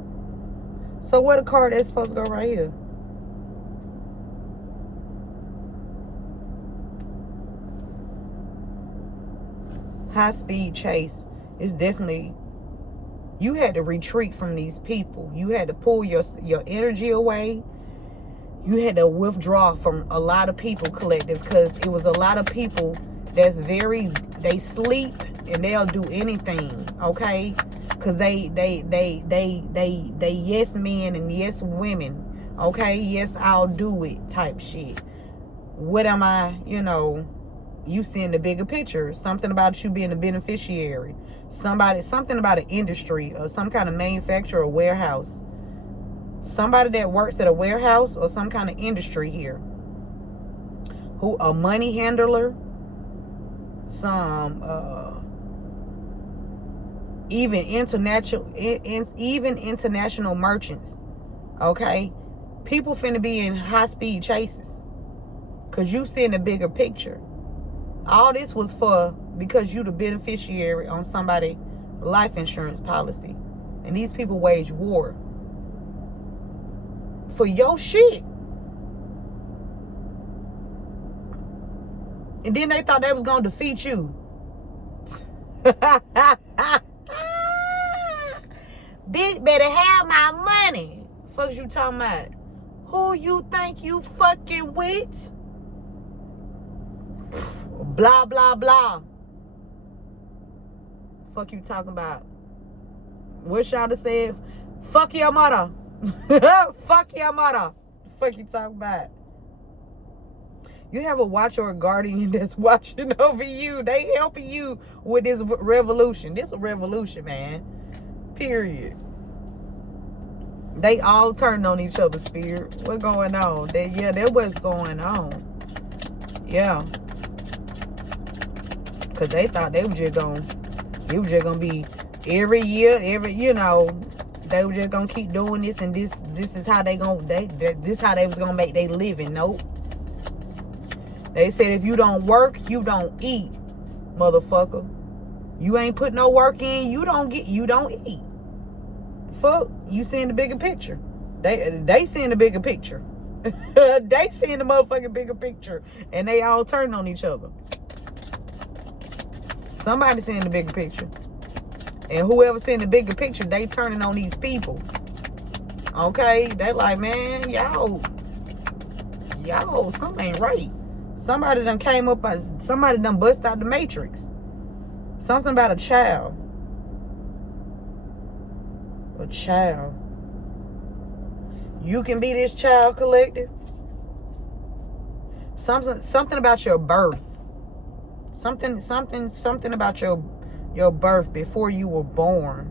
So what a card that's supposed to go right here? High speed chase. It's definitely, you had to retreat from these people. You had to pull your energy away. You had to withdraw from a lot of people collective, because it was a lot of people that's they sleep and they'll do anything, okay? Because they yes men and yes women, okay? Yes, I'll do it type shit. What am I, you seeing the bigger picture. Something about you being a beneficiary. Something about an industry or some kind of manufacturer or warehouse. Somebody that works at a warehouse or some kind of industry here. Who, a money handler. Some, even international merchants. Okay? People finna be in high speed chases. Because you seeing the bigger picture. All this was because you the beneficiary on somebody's life insurance policy. And these people wage war for your shit. And then they thought they was going to defeat you. Bitch better have my money. Fuck you talking about? Who you think you fucking with? Blah, blah, blah. Fuck you talking about? What y'all have said? Fuck your mother. Fuck your mother. Fuck you talking about? You have a watch or a guardian that's watching over you. They helping you with this revolution. This is a revolution, man. Period. They all turned on each other, spirit. What's going on? That's what's going on. Yeah. Because they thought it was just gonna be every year, they were just gonna keep doing this, and this is how this how they was gonna make their living. Nope. They said if you don't work, you don't eat, motherfucker. You ain't put no work in, you don't eat. Fuck, you seeing the bigger picture. They seeing the bigger picture. They seeing the motherfucking bigger picture, and they all turning on each other. Somebody seeing the bigger picture, and whoever seeing the bigger picture, they turning on these people. Okay, they like, man, y'all, something ain't right. Somebody done came up, somebody done bust out the matrix. Something about a child. A child. You can be this child collective. Something about your birth. Something about your birth before you were born.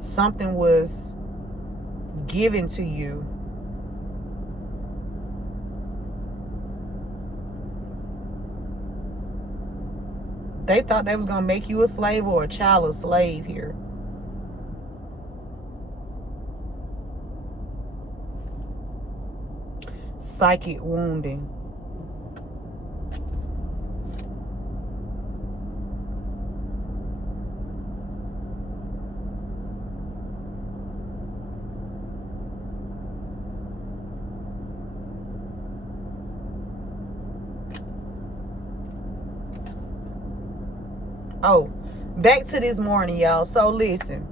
Something was given to you. They thought they was gonna make you a slave or a child a slave here. Psychic wounding. Oh, back to this morning, y'all. So listen.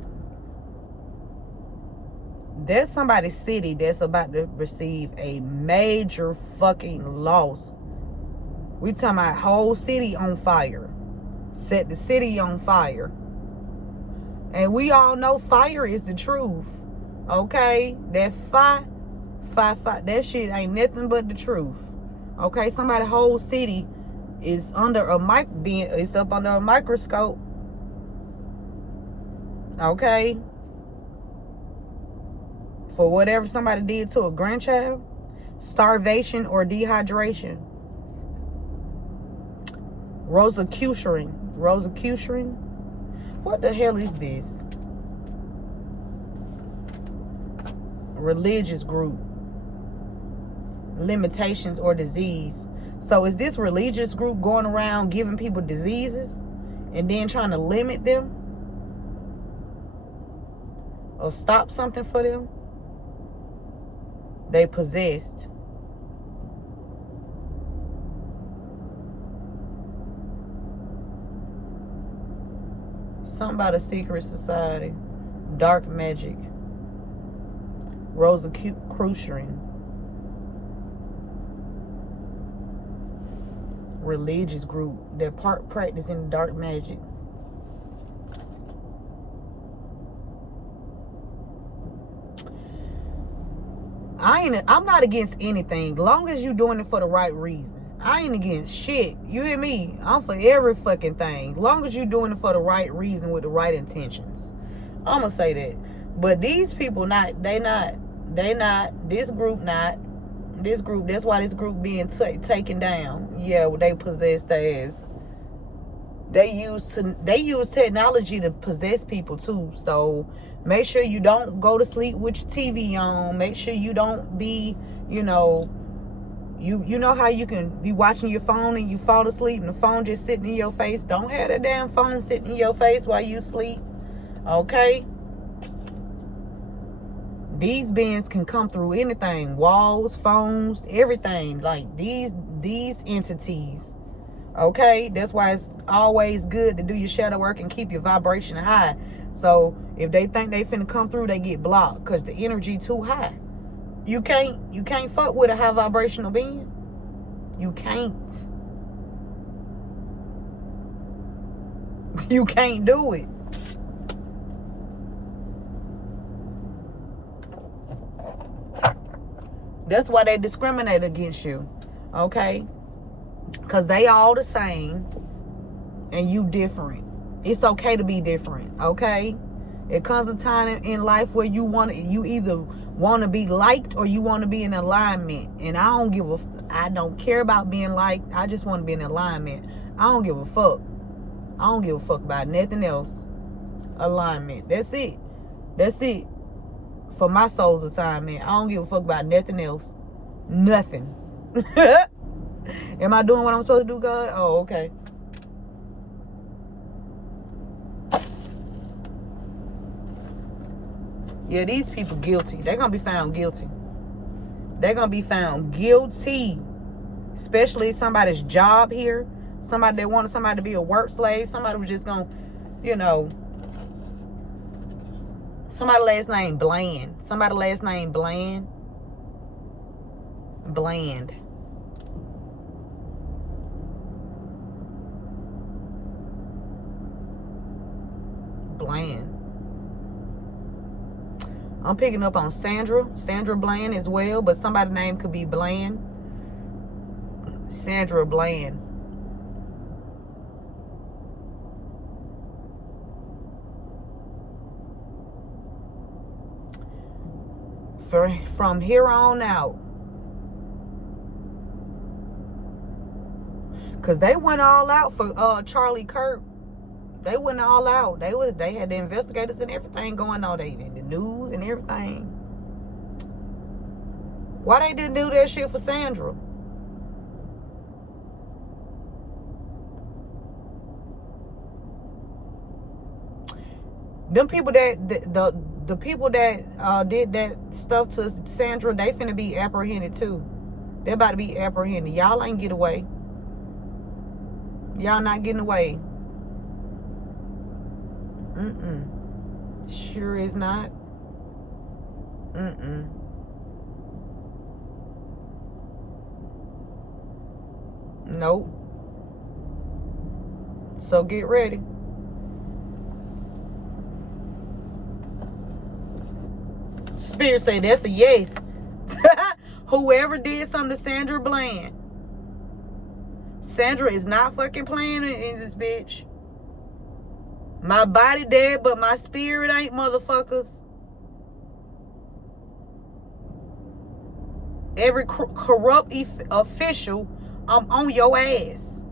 There's somebody's city that's about to receive a major fucking loss. We talking about whole city on fire. Set the city on fire. And we all know fire is the truth. Okay? That fire, that shit ain't nothing but the truth. Okay? Somebody's whole city is under it's up under a microscope. Okay? For whatever somebody did to a grandchild, starvation or dehydration. Rosicrucian. What the hell is this? Religious group. Limitations or disease. So is this religious group going around giving people diseases and then trying to limit them? Or stop something for them? They possessed. Something about a secret society. Dark magic. Rosicrucian. Religious group that practicing dark magic. I'm not against anything, long as you doing it for the right reason. I ain't against shit. You hear me? I'm for every fucking thing, long as you doing it for the right reason with the right intentions. I'ma say that. But these people this group that's why this group being taken down. Yeah, they possess their ass. They use technology to possess people too. So make sure you don't go to sleep with your TV on. Make sure you don't be, you know how you can be watching your phone and you fall asleep and the phone just sitting in your face. Don't have that damn phone sitting in your face while you sleep. Okay? These beings can come through anything. Walls, phones, everything. Like these entities. Okay? That's why it's always good to do your shadow work and keep your vibration high. So if they think they finna come through, they get blocked because the energy too high. You can't fuck with a high vibrational being. You can't. You can't do it. That's why they discriminate against you. Okay? Because they all the same and you different. It's okay to be different. Okay? It comes a time in life where you either want to be liked or you want to be in alignment. And I don't care about being liked. I just want to be in alignment. I don't give a fuck. I don't give a fuck about nothing else. alignment. That's it. That's it. For my soul's assignment. I don't give a fuck about nothing else. Nothing. Am I doing what I'm supposed to do, God? Oh, okay. Yeah, these people guilty. They're going to be found guilty. They're going to be found guilty. Especially somebody's job here. Somebody that wanted somebody to be a work slave. Somebody was just going to, you know. Somebody last name Bland. Somebody last name Bland. Bland. Bland. I'm picking up on Sandra Bland as well, but somebody's name could be Bland. Sandra Bland. From here on out, because they went all out for Charlie Kirk. They went all out. They had the investigators and everything going on. They did the news and everything. Why they didn't do that shit for Sandra? Them people that the people that did that stuff to Sandra, they finna be apprehended too. They're about to be apprehended. Y'all ain't get away. Y'all not getting away. Sure is not. Nope. So get ready. Spirit say that's a yes. Whoever did something to Sandra Bland. Sandra is not fucking playing in this bitch. My body dead, but my spirit ain't, motherfuckers. Every corrupt official, I'm on your ass.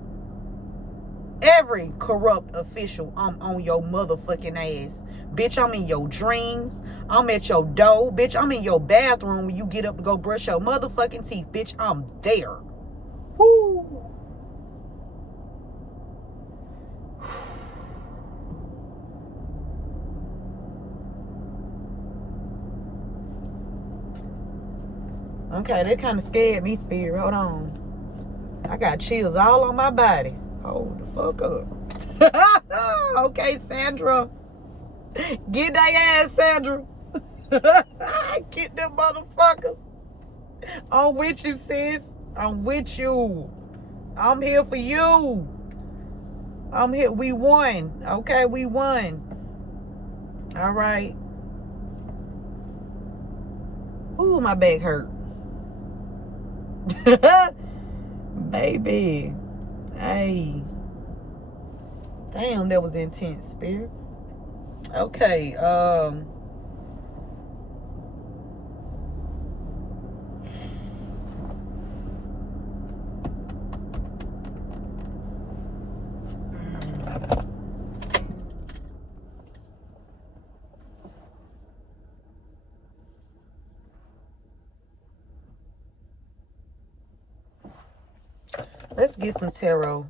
Every corrupt official, I'm on your motherfucking ass. Bitch, I'm in your dreams. I'm at your door. Bitch, I'm in your bathroom when you get up to go brush your motherfucking teeth. Bitch, I'm there. Woo. Okay, that kind of scared me, Spirit. Hold on. I got chills all on my body. Hold the fuck up. Okay, Sandra. Get that ass, Sandra. Get them motherfuckers. I'm with you, sis. I'm with you. I'm here for you. I'm here. We won. Okay, we won. All right. Ooh, my back hurt. Baby. Hey. Damn, that was intense, Spirit. Okay, let's get some tarot.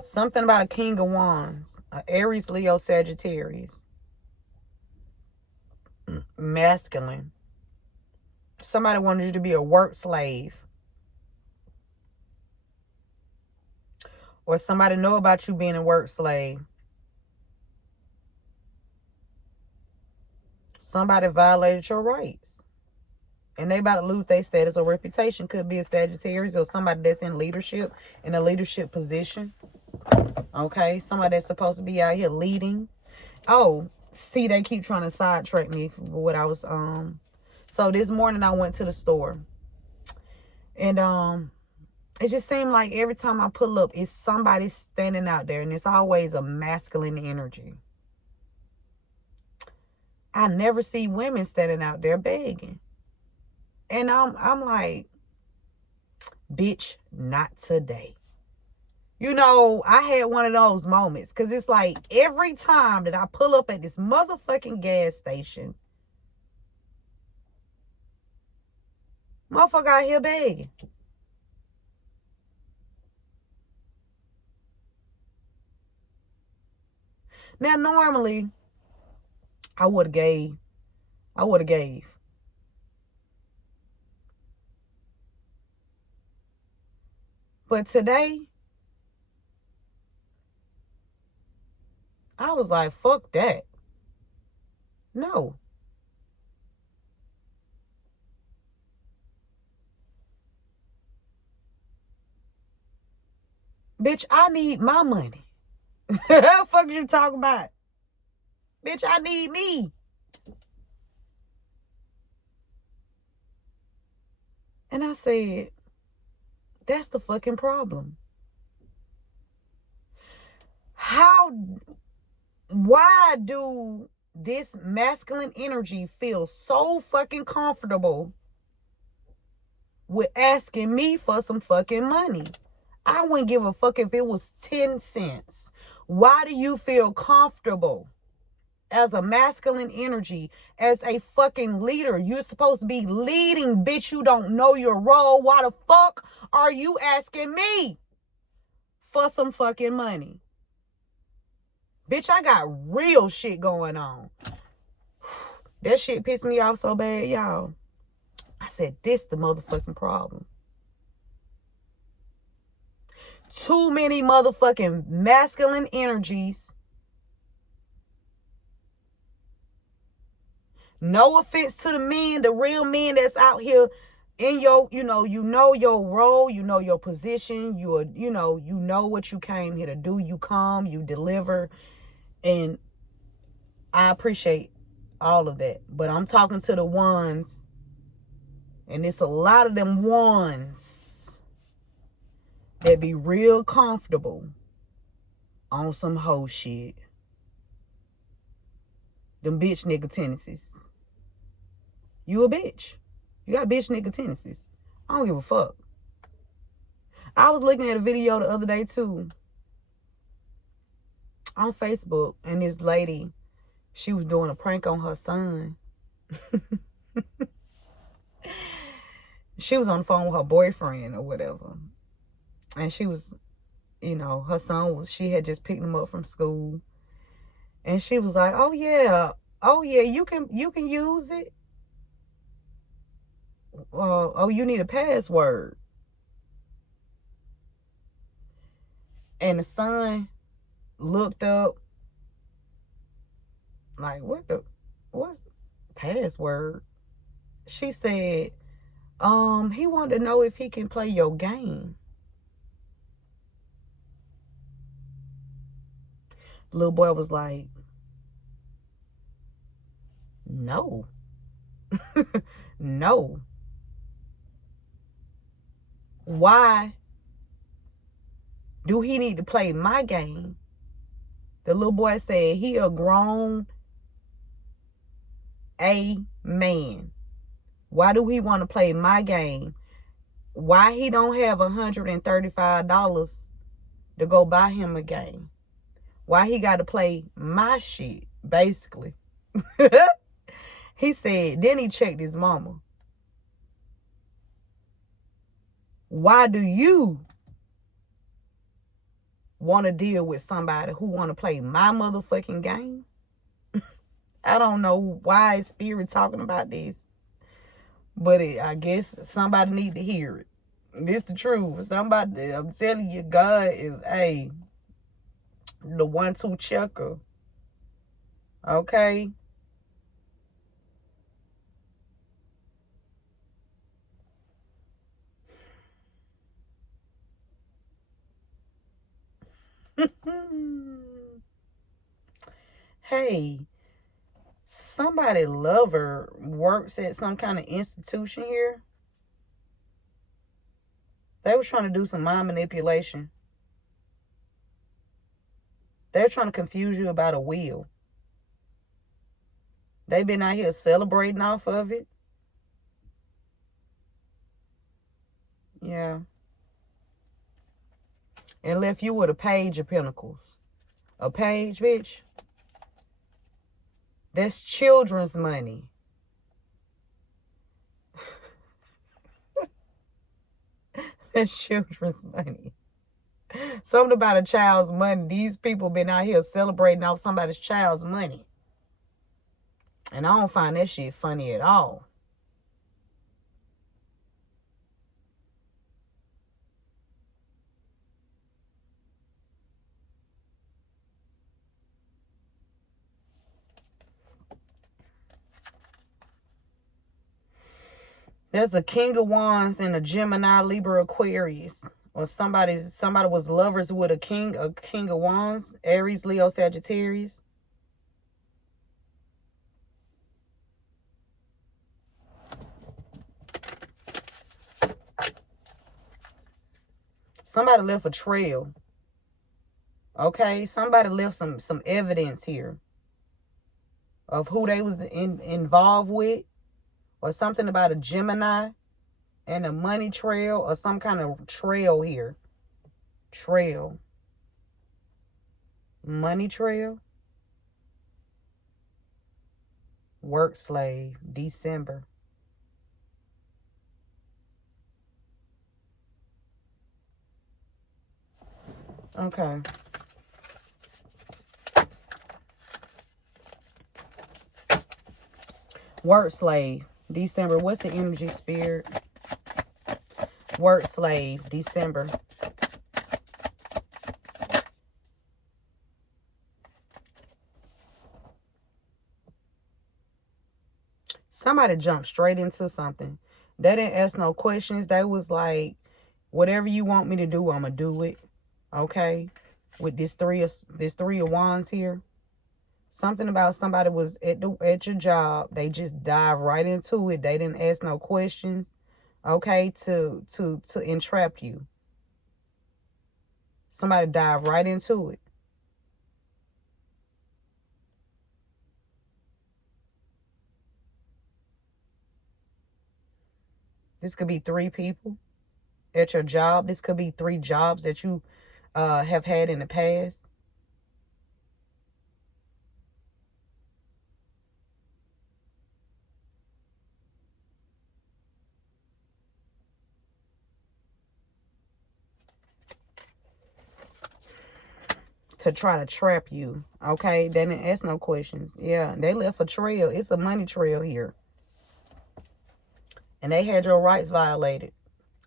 Something about a King of Wands, a Aries, Leo, Sagittarius, masculine. Somebody wanted you to be a work slave, or somebody know about you being a work slave. Somebody violated your rights, and they about to lose their status or reputation. Could be a Sagittarius or somebody that's in leadership, in a leadership position. Okay, somebody that's supposed to be out here leading. Oh, see, they keep trying to sidetrack me for what I was so this morning I went to the store, and it just seemed like every time I pull up, it's somebody standing out there, and it's always a masculine energy. I never see women standing out there begging. And I'm like, bitch, not today. You know, I had one of those moments. Because it's like every time that I pull up at this motherfucking gas station, motherfucker out here begging. Now, normally, I would have gave. But today, I was like, fuck that. No. Bitch, I need my money. What fuck you talking about? Bitch, I need me. And I said, that's the fucking problem. Why do this masculine energy feel so fucking comfortable with asking me for some fucking money? I wouldn't give a fuck if it was 10 cents. Why do you feel comfortable as a masculine energy, as a fucking leader? You're supposed to be leading, bitch. You don't know your role. Why the fuck are you asking me for some fucking money? Bitch, I got real shit going on. That shit pissed me off so bad, y'all. I said, this the motherfucking problem. Too many motherfucking masculine energies. No offense to the men, the real men that's out here in your, you know your role, you know your position, you know what you came here to do. You come, you deliver, and I appreciate all of that. But I'm talking to the ones, and it's a lot of them ones that be real comfortable on some hoe shit. Them bitch nigga tendencies. You a bitch. You got bitch nigga tendencies. I don't give a fuck. I was looking at a video the other day too on Facebook, and this lady, she was doing a prank on her son. She was on the phone with her boyfriend or whatever. And she was, her son she had just picked him up from school. And she was like, oh yeah, you can use it. Oh, you need a password. And the son looked up like, what's password? She said, he wanted to know if he can play your game. The little boy was like, no. No. Why do he need to play my game? The little boy said he a grown man. Why do he want to play my game? Why he don't have $135 to go buy him a game? Why he got to play my shit, basically? He said, then he checked his mama. Why do you want to deal with somebody who want to play my motherfucking game? I don't know why Spirit talking about this, but I guess somebody need to hear it. This the truth. Somebody, I'm telling you, God is the 1-2 checker. Okay? Hey, somebody lover works at some kind of institution here. They was trying to do some mind manipulation. They're trying to confuse you about a will. They've been out here celebrating off of it. Yeah. and left you with a page of pentacles. A page, bitch. That's children's money. That's children's money. Something about a child's money. These people been out here celebrating off somebody's child's money. And I don't find that shit funny at all. There's a King of Wands and a Gemini, Libra, Aquarius. Or somebody was lovers with a King of Wands, Aries, Leo, Sagittarius. Somebody left a trail. Okay, somebody left some evidence here of who they was involved with, or something about a Gemini and a money trail, or some kind of trail here. Trail. Money trail. Work slave, December. Okay. Work slave, December. What's the energy, spirit? Work slave, December. Somebody jumped straight into something. They didn't ask no questions. They was like, whatever you want me to do, I'm going to do it. Okay? With this three of wands here. Something about somebody was at your job. They just dive right into it. They didn't ask no questions. Okay? To entrap you. Somebody dive right into it. This could be 3 people at your job. This could be 3 jobs that you have had in the past. To try to trap you. Okay? They didn't ask no questions. Yeah, they left a trail. It's a money trail here. And they had your rights violated.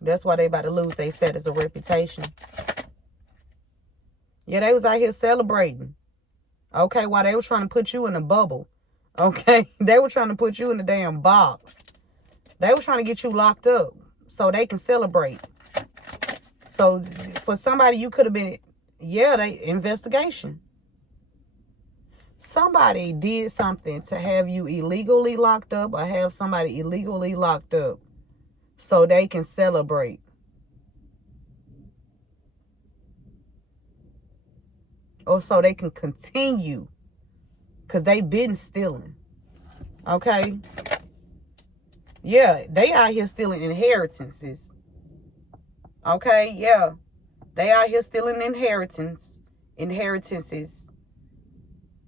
That's why they about to lose their status of reputation. Yeah, they was out here celebrating. Okay, while they were trying to put you in a bubble. Okay, they were trying to put you in a damn box. They were trying to get you locked up so they can celebrate. So for somebody, you could have been, yeah, investigation. Somebody did something to have you illegally locked up, or have somebody illegally locked up so they can celebrate. Or so they can continue, because they've been stealing. Okay? Yeah, they out here stealing inheritances. Okay? Yeah. They out here stealing inheritances.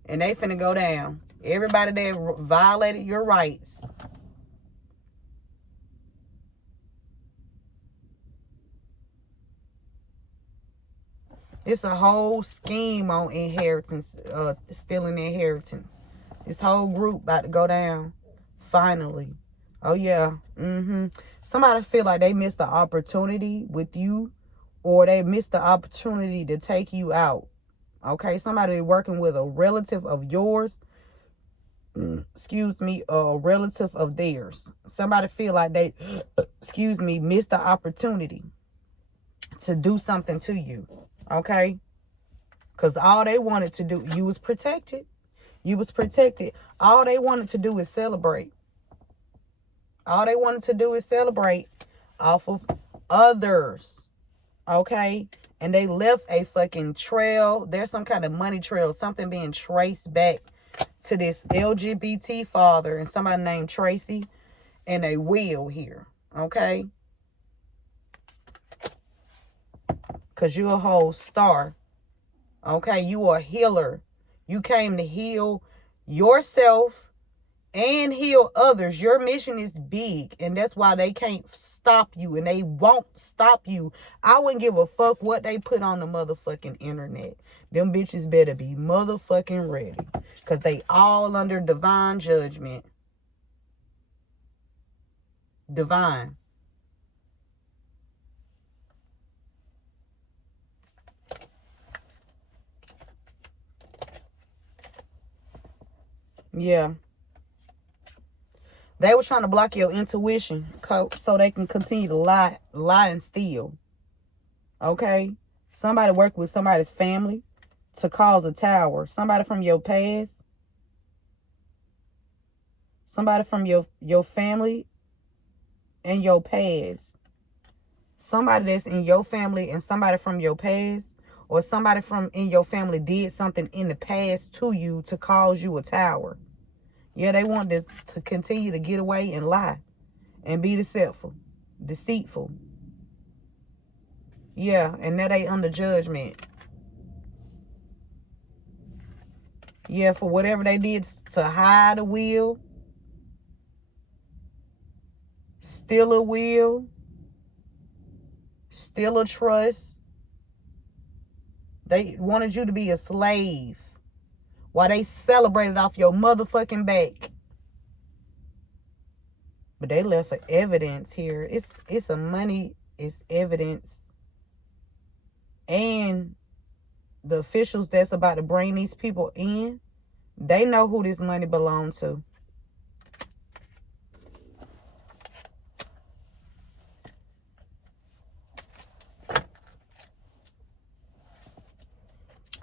And they finna go down. Everybody that violated your rights. It's a whole scheme on inheritance, stealing inheritance. This whole group about to go down. Finally. Oh, yeah. Somebody feel like they missed the opportunity with you, or they missed the opportunity to take you out. Okay, somebody working with a relative of yours. A relative of theirs. Somebody feel like they, missed the opportunity to do something to you. Okay? Because all they wanted to do, you was protected. You was protected. All they wanted to do is celebrate. All they wanted to do is celebrate off of others. Okay? And they left a fucking trail. There's some kind of money trail. Something being traced back to this LGBT father and somebody named Tracy. And a will here. Okay? Because you're a whole star. Okay, you are a healer. You came to heal yourself and heal others. Your mission is big, and that's why they can't stop you, and they won't stop you. I wouldn't give a fuck what they put on the motherfucking internet. Them bitches better be motherfucking ready, because they all under divine judgment. Divine. Yeah. They were trying to block your intuition so they can continue to lie and steal. Okay? Somebody worked with somebody's family to cause a tower. Somebody from your past. Somebody from your family and your past. Somebody that's in your family and somebody from your past, or somebody from in your family did something in the past to you to cause you a tower. Yeah, they want to continue to get away and lie and be deceitful. Yeah, and now they under judgment. Yeah, for whatever they did to hide a will, steal a will, steal a trust. They wanted you to be a slave while they celebrated off your motherfucking back. But they left for evidence here. It's a money, it's evidence. And the officials that's about to bring these people in, they know who this money belongs to.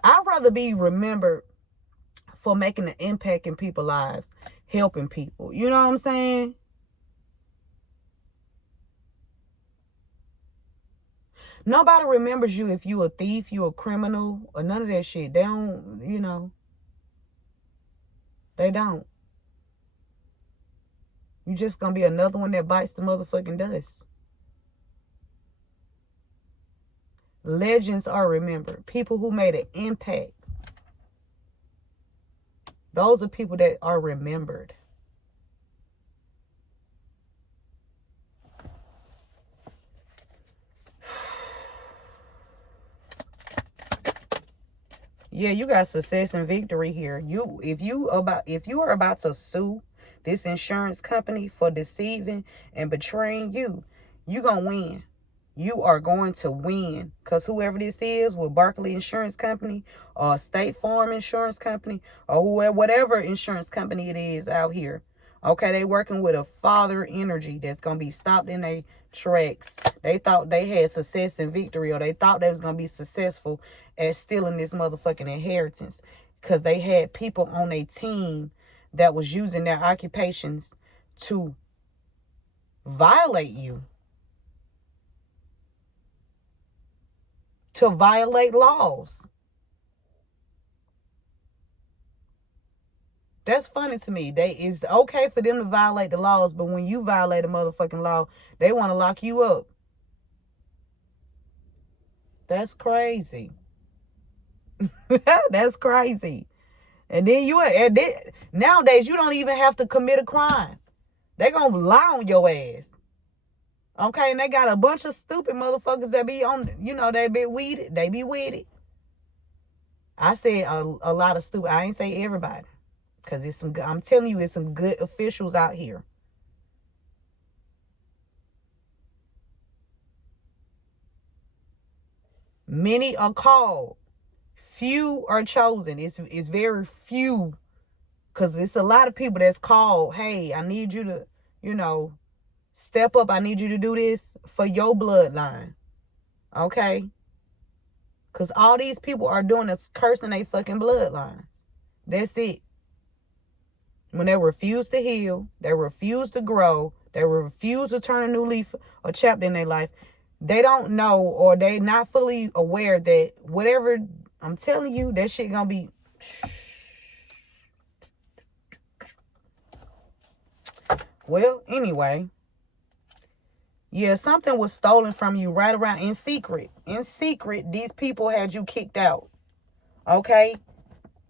I'd rather be remembered for making an impact in people's lives, helping people. You know what I'm saying? Nobody remembers you if you a thief, you a criminal, or none of that shit. They don't, they don't. You just gonna be another one that bites the motherfucking dust. Legends are remembered. People who made an impact. Those are people that are remembered. Yeah, you got success and victory here. If you are about to sue this insurance company for deceiving and betraying you, you're gonna win. You are going to win, because whoever this is, with Barkley Insurance Company or State Farm Insurance Company or whatever insurance company it is out here, okay, they working with a father energy that's gonna be stopped in their tracks. They thought they had success and victory, or they thought they was gonna be successful at stealing this motherfucking inheritance, because they had people on their team that was using their occupations to violate you, to violate laws. That's funny to me. It's okay for them to violate the laws, but when you violate a motherfucking law, they want to lock you up. That's crazy. That's crazy. And then nowadays you don't even have to commit a crime. They gonna lie on your ass. Okay, and they got a bunch of stupid motherfuckers that be on, they be weeded. They be with it. I said a lot of stupid. I ain't say everybody. Because I'm telling you, it's some good officials out here. Many are called. Few are chosen. It's very few. Because it's a lot of people that's called. Hey, I need you to, step up. I need you to do this for your bloodline. Okay? Because all these people are doing is cursing their fucking bloodlines. That's it. When they refuse to heal, they refuse to grow, they refuse to turn a new leaf or chapter in their life, they don't know, or they not fully aware that whatever, I'm telling you, that shit gonna be. Well, anyway. Yeah, something was stolen from you right around in secret. In secret, these people had you kicked out. Okay?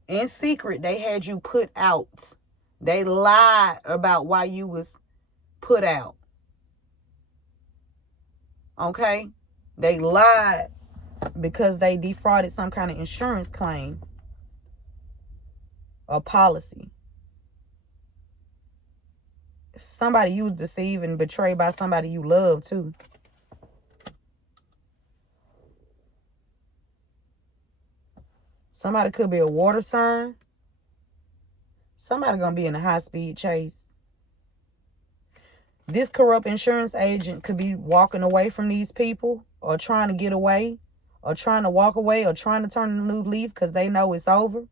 In secret, they had you put out. They lied about why you was put out. Okay? They lied because they defrauded some kind of insurance claim or policy. Somebody you was deceived and betrayed by somebody you love too. Somebody could be a water sign. Somebody gonna be in a high-speed chase. This corrupt insurance agent could be walking away from these people, or trying to get away, or trying to walk away, or trying to turn a new leaf because they know it's over.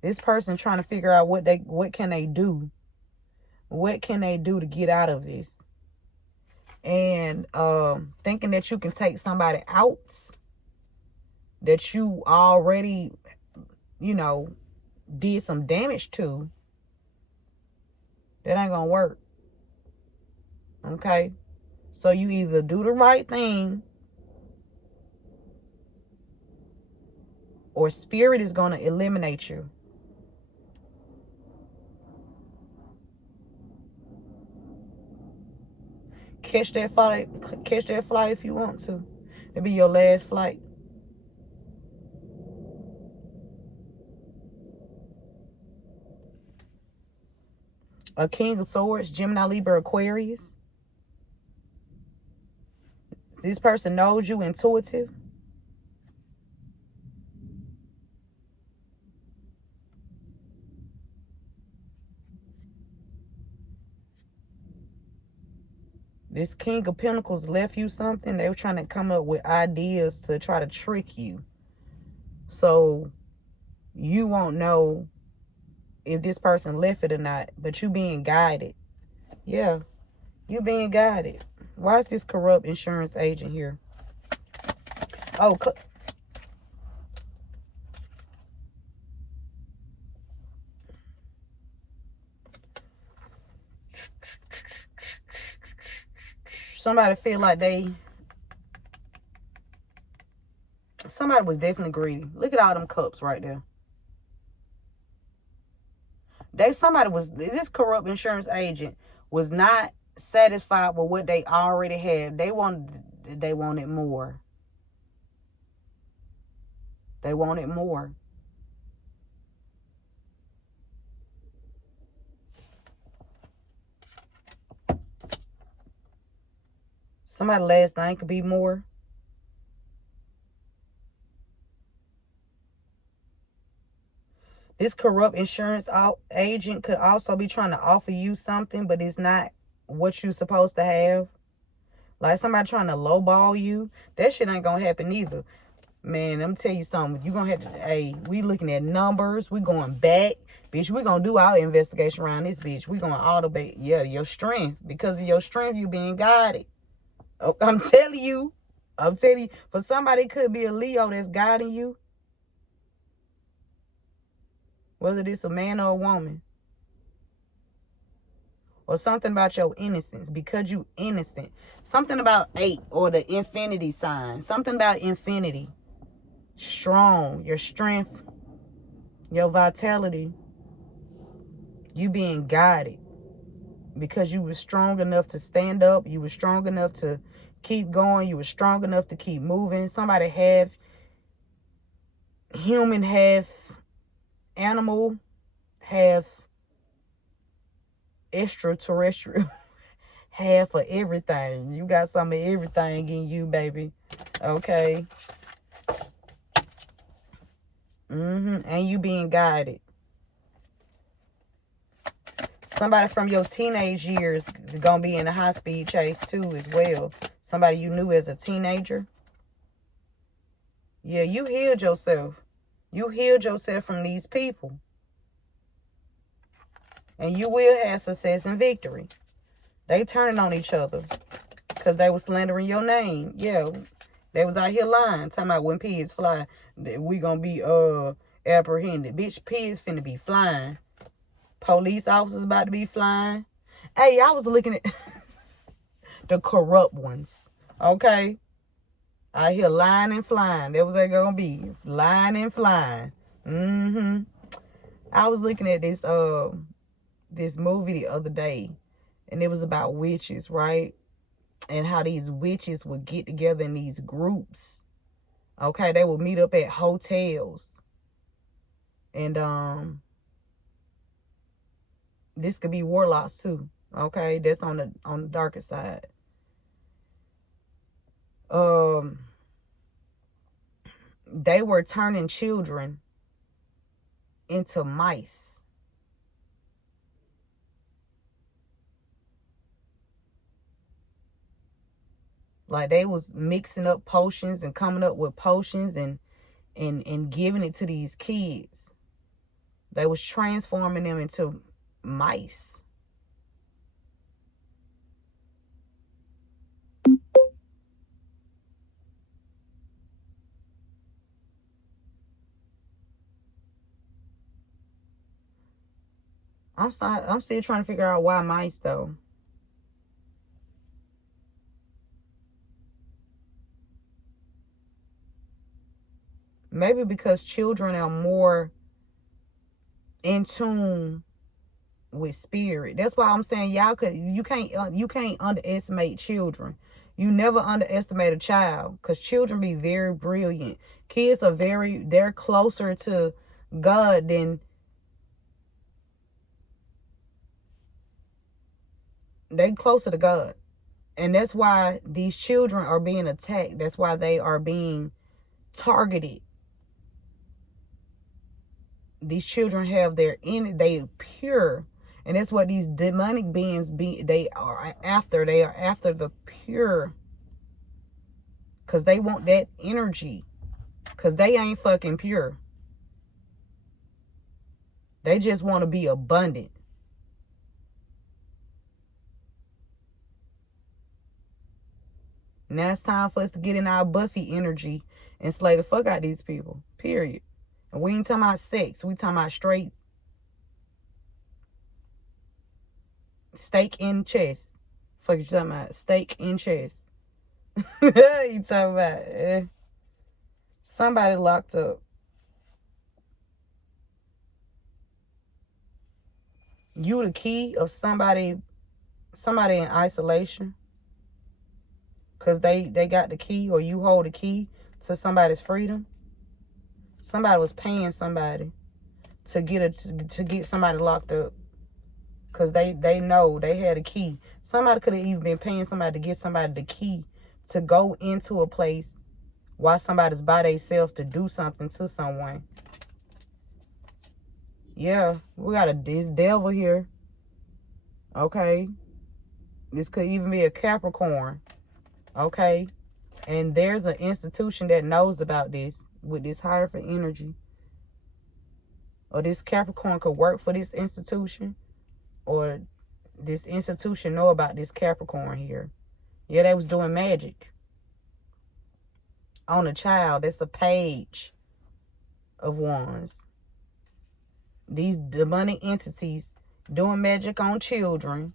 This person trying to figure out what can they do. What can they do to get out of this? And thinking that you can take somebody out that you already, did some damage to. That ain't gonna work. Okay? So you either do the right thing, or spirit is gonna eliminate you. Catch that flight if you want to. It'll be your last flight. A King of Swords, Gemini, Libra, Aquarius. This person knows you intuitive. This King of Pentacles left you something. They were trying to come up with ideas to try to trick you. So you won't know if this person left it or not. But you being guided. Yeah, you being guided. Why is this corrupt insurance agent here? Oh, somebody feel like somebody was definitely greedy. Look at all them cups right there. This corrupt insurance agent was not satisfied with what they already had. They wanted more. They wanted more. Somebody's last name could be more. This corrupt insurance agent could also be trying to offer you something, but it's not what you're supposed to have. Like somebody trying to lowball you. That shit ain't gonna happen either. Man, I'm tell you something. You're gonna have to, we looking at numbers. We going back. Bitch, we gonna do our investigation around this bitch. We gonna automate, your strength. Because of your strength, you being guided. Oh, I'm telling you. For somebody, it could be a Leo that's guiding you. Whether it's a man or a woman. Or something about your innocence. Because you innocent. Something about 8 or the infinity sign. Something about infinity. Strong. Your strength. Your vitality. You being guided. Because you were strong enough to stand up. You were strong enough to keep going. You were strong enough to keep moving. Somebody half human, half animal, half extraterrestrial. Half of everything. You got some of everything in you, baby. Okay. And you being guided. Somebody from your teenage years is going to be in a high-speed chase too as well. Somebody you knew as a teenager. Yeah, you healed yourself. You healed yourself from these people. And you will have success and victory. They turning on each other. Because they was slandering your name. Yeah. They was out here lying. Talking about when pigs fly, we going to be apprehended. Bitch, pigs finna be flying. Police officers about to be flying. Hey, I was looking at the corrupt ones. Okay. I hear lying and flying. That was they gonna be. Lying and flying. Mm-hmm. I was looking at this movie the other day, and it was about witches, right? And how these witches would get together in these groups. Okay, they would meet up at hotels. And this could be warlocks too. Okay, that's on the darker side. They were turning children into mice. Like they was mixing up potions and coming up with potions and giving it to these kids. They was transforming them into mice. I'm sorry, I'm still trying to figure out why mice though. Maybe because children are more in tune with spirit. That's why I'm saying you can't underestimate children. You never underestimate a child, because children be very brilliant. Kids are they're closer to God than they closer to God. And that's why these children are being attacked. That's why they are being targeted. These children have they pure. And that's what these demonic beings they are after. They are after the pure. Because they want that energy. Because they ain't fucking pure. They just want to be abundant. Now it's time for us to get in our Buffy energy and slay the fuck out these people. Period. And we ain't talking about sex. We talking about straight steak in chest. Fuck you talking about? Steak in chest. You talking about somebody locked up. You the key of somebody in isolation. Because they got the key, or you hold the key to somebody's freedom. Somebody was paying somebody to get somebody locked up. Because they know they had a key. Somebody could have even been paying somebody to get somebody the key to go into a place while somebody's by themselves to do something to someone. Yeah, we got this devil here. Okay. This could even be a Capricorn. Okay. And there's an institution that knows about this with this Hierophant energy. Or this Capricorn could work for this institution. Or this institution know about this Capricorn here. Yeah, they was doing magic on a child. That's a page of wands. These demonic entities doing magic on children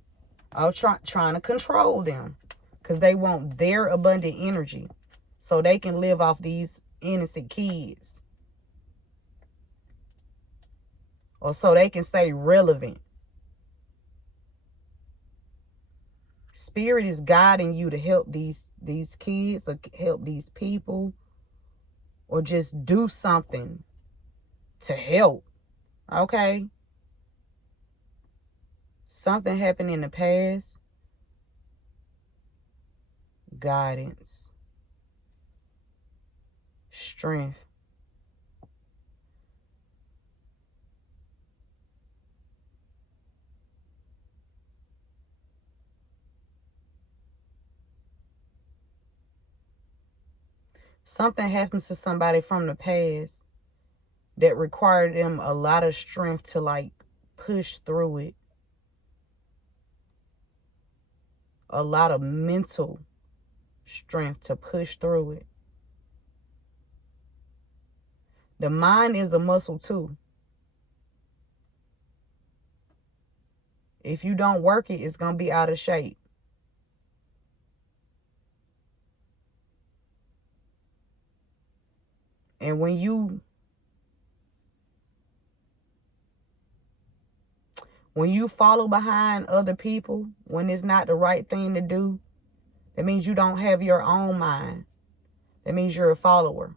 are trying to control them. Because they want their abundant energy. So they can live off these innocent kids. Or so they can stay relevant. Spirit is guiding you to help these kids, or help these people, or just do something to help. Okay? Something happened in the past. Guidance. Strength. Something happens to somebody from the past that required them a lot of strength to like push through it. A lot of mental strength to push through it. The mind is a muscle too. If you don't work it, it's going to be out of shape. And when you follow behind other people, when it's not the right thing to do, that means you don't have your own mind. That means you're a follower.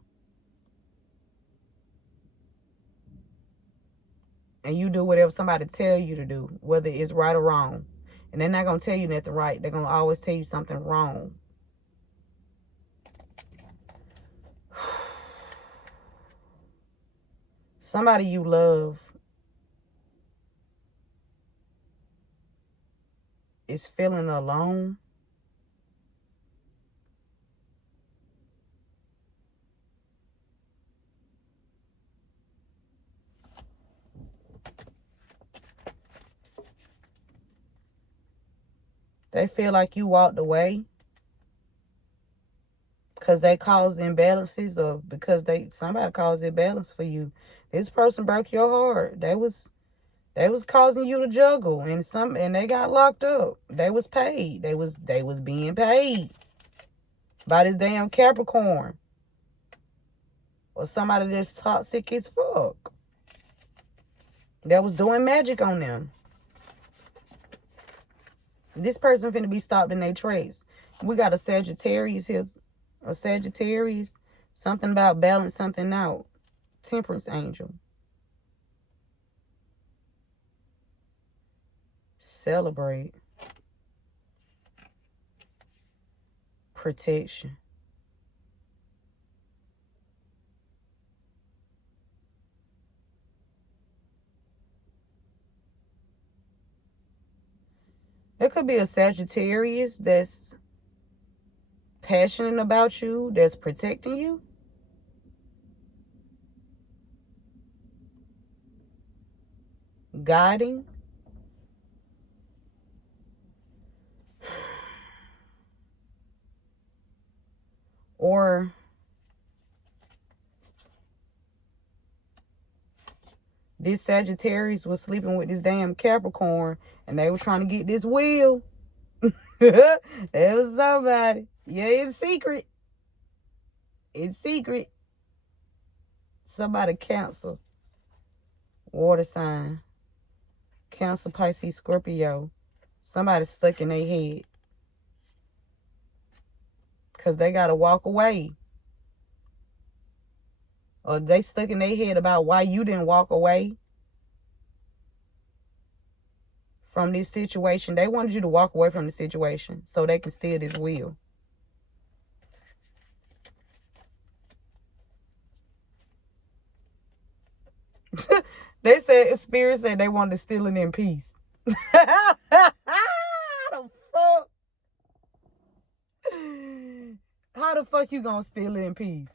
And you do whatever somebody tell you to do, whether it's right or wrong. And they're not going to tell you nothing right. They're going to always tell you something wrong. Somebody you love is feeling alone. They feel like you walked away because they caused imbalances, or because somebody caused imbalance for you. This person broke your heart. They was causing you to juggle, and they got locked up. They was paid. They was being paid by this damn Capricorn, or somebody that's toxic as fuck, that was doing magic on them. This person finna be stopped in their tracks. We got a Sagittarius here. A Sagittarius. Something about balance something out. Temperance angel. Celebrate. Protection. There could be a Sagittarius that's passionate about you, that's protecting you. Guiding. Or this Sagittarius was sleeping with this damn Capricorn, and they were trying to get this wheel. It was somebody. Yeah, it's secret. It's secret. Somebody Cancer. Water sign. Cancer, Pisces, Scorpio. Somebody stuck in their head. Because they got to walk away. Or they stuck in their head about why you didn't walk away from this situation. They wanted you to walk away from the situation so they can steal this wheel. They said, Spirit said they wanted to steal it in peace. How the fuck? How the fuck you gonna steal it in peace?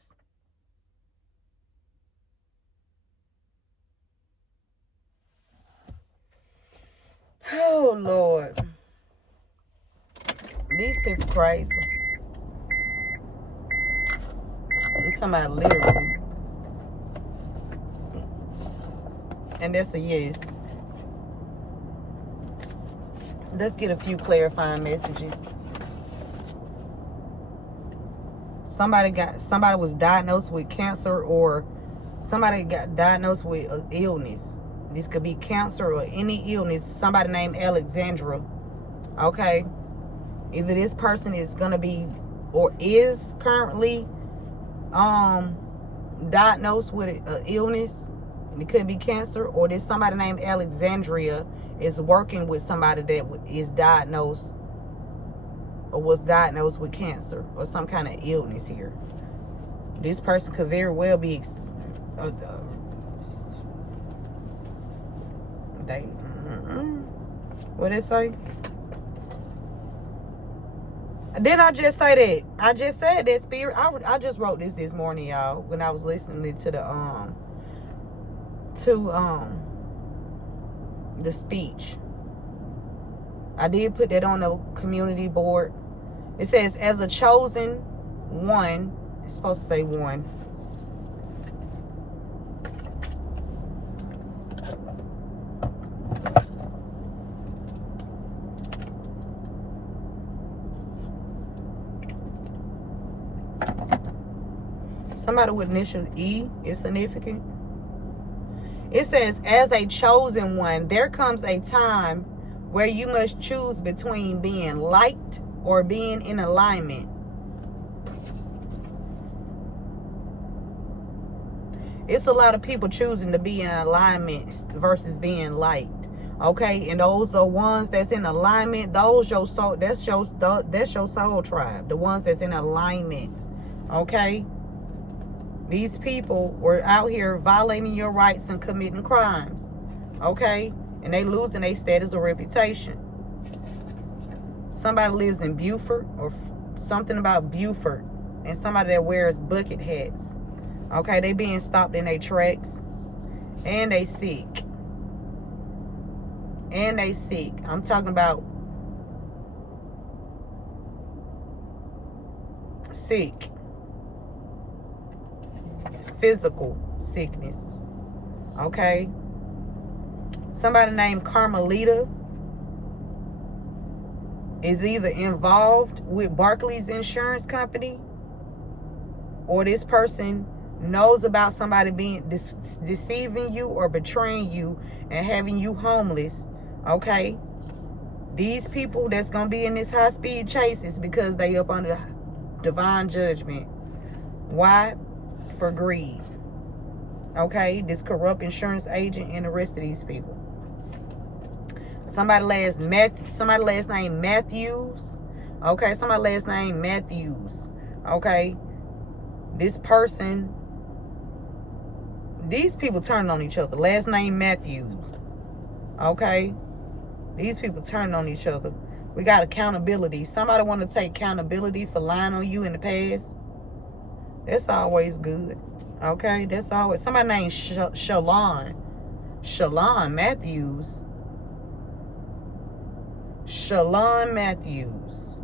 Oh, Lord. These people crazy. I'm talking about literally. And that's a yes. Let's get a few clarifying messages. Somebody was diagnosed with cancer, or somebody got diagnosed with an illness. This could be cancer or any illness. Somebody named Alexandra. Okay. Either this person is gonna be or is currently diagnosed with an illness, and it could be cancer, or there's somebody named Alexandria is working with somebody that is diagnosed or was diagnosed with cancer or some kind of illness here. This person could very well be what did it say? Didn't I just say that? I just said that, Spirit. I just wrote this morning, y'all, when I was listening to the speech. I did put that on the community board. It says, as a chosen one, it's supposed to say one. Somebody with initials E is significant. It says, as a chosen one, there comes a time where you must choose between being liked or being in alignment. It's a lot of people choosing to be in alignment versus being liked. Okay, and those are ones that's in alignment. Those your soul. That's your soul tribe. The ones that's in alignment. Okay. These people were out here violating your rights and committing crimes. Okay, and they losing their status or reputation. Somebody lives in Beaufort or something about Beaufort, and somebody that wears bucket hats. Okay, they being stopped in their tracks, and they sick. And they sick. I'm talking about sick. Physical sickness. Okay. Somebody named Carmelita is either involved with Barclays Insurance Company, or this person knows about somebody being deceiving you or betraying you and having you homeless. Okay, these people that's gonna be in this high-speed chase is because they up under divine judgment. Why? For greed. Okay, this corrupt insurance agent and the rest of these people. Somebody last name Matthews. Okay, somebody last name Matthews. Okay, this person, these people turning on each other. Last name Matthews. Okay, these people turning on each other. We got accountability. Somebody want to take accountability for lying on you in the past. That's always good. Okay, that's always. Somebody named Shalon Matthews. Shalon Matthews.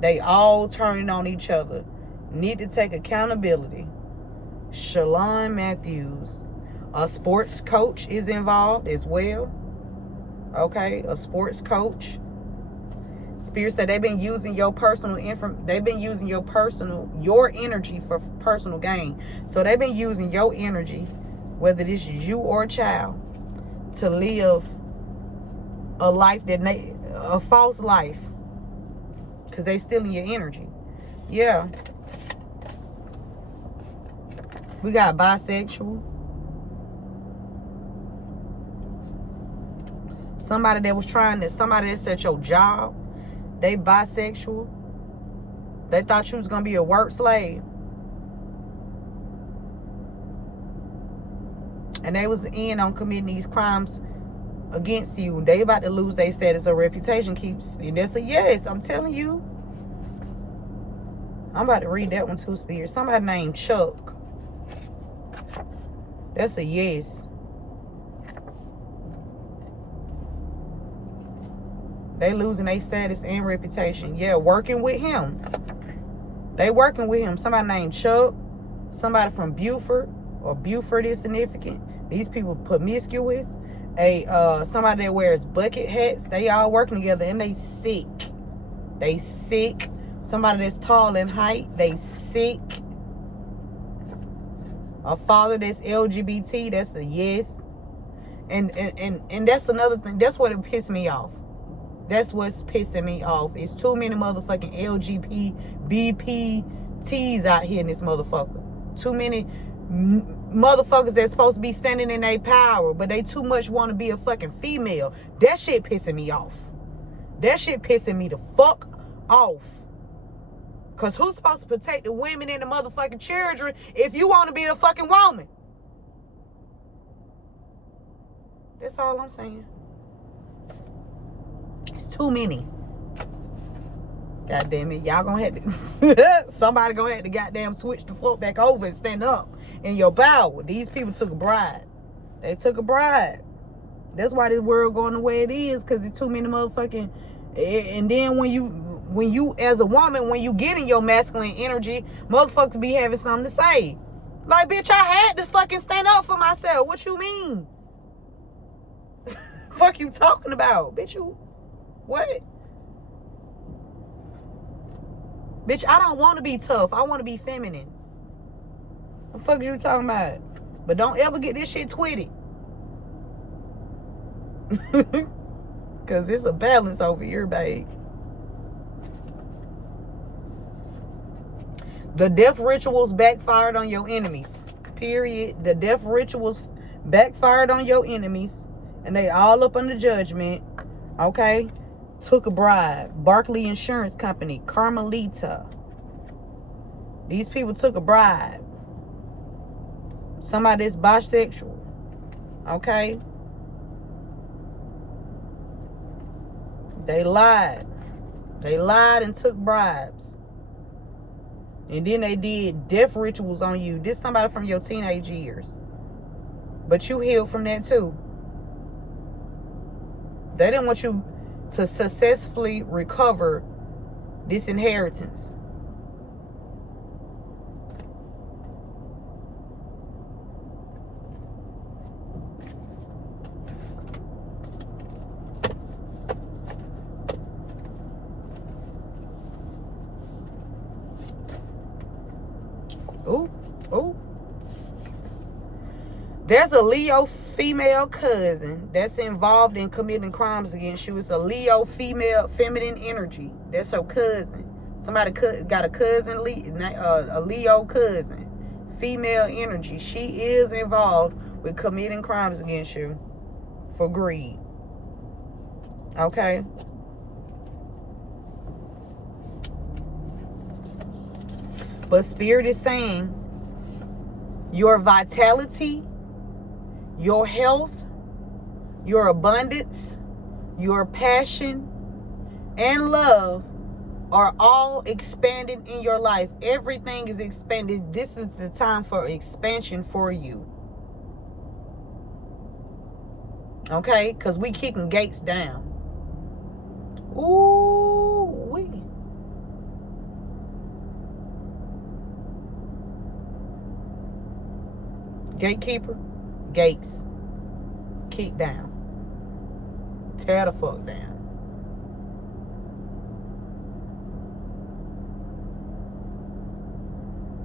They all turning on each other. Need to take accountability. Shalon Matthews. A sports coach is involved as well. Okay, a sports coach. Spirit said they've been using your your energy for personal gain. So they've been using your energy, whether this is you or a child, to live a life a false life, because they stealing your energy. Yeah. We got bisexual. Somebody that's at your job. They bisexual. They thought you was going to be a work slave. And they was in on committing these crimes against you. They about to lose their status or reputation. And that's a yes. I'm telling you. I'm about to read that one too, Spirit. Somebody named Chuck. That's a yes. They losing their status and reputation. Yeah, working with him. They working with him. Somebody named Chuck. Somebody from Beaufort. Or Beaufort is significant. These people promiscuous. Somebody that wears bucket hats. They all working together and they sick. They sick. Somebody that's tall in height. They sick. A father that's LGBT. That's a yes. And that's another thing. That's what it pissed me off. That's what's pissing me off. It's too many motherfucking LGBTs out here in this motherfucker. Too many motherfuckers that's supposed to be standing in their power, but they too much want to be a fucking female. That shit pissing me off. That shit pissing me the fuck off. Because who's supposed to protect the women and the motherfucking children if you want to be a fucking woman? That's all I'm saying. It's too many. God damn it. Y'all gonna have to somebody gonna have to goddamn switch the floor back over and stand up in your power. These people took a bribe. They took a bribe. That's why this world going the way it is, because it's too many motherfucking. And then when you as a woman, when you get in your masculine energy, motherfuckers be having something to say. Like, bitch, I had to fucking stand up for myself. What you mean? Fuck you talking about? Bitch, you what? Bitch, I don't want to be tough. I want to be feminine. The fuck you talking about? But don't ever get this shit twisted. Because it's a balance over here, babe. The death rituals backfired on your enemies. Period. The death rituals backfired on your enemies. And they all up under judgment. Okay? Took a bribe. Barclay Insurance Company. Carmelita. These people took a bribe. Somebody that's bisexual. Okay? They lied. They lied and took bribes. And then they did death rituals on you. This somebody from your teenage years. But you healed from that too. They didn't want you to successfully recover this inheritance. Ooh. There's a Leo female cousin that's involved in committing crimes against you. It's a Leo female feminine energy. That's your cousin. Somebody got a cousin, a Leo cousin. Female energy. She is involved with committing crimes against you for greed. Okay? But Spirit is saying your vitality, your health, your abundance, your passion, and love are all expanding in your life. Everything is expanded. This is the time for expansion for you. Okay? Because we kicking gates down. Ooh, wee. Gatekeeper, gates, kick down, tear the fuck down.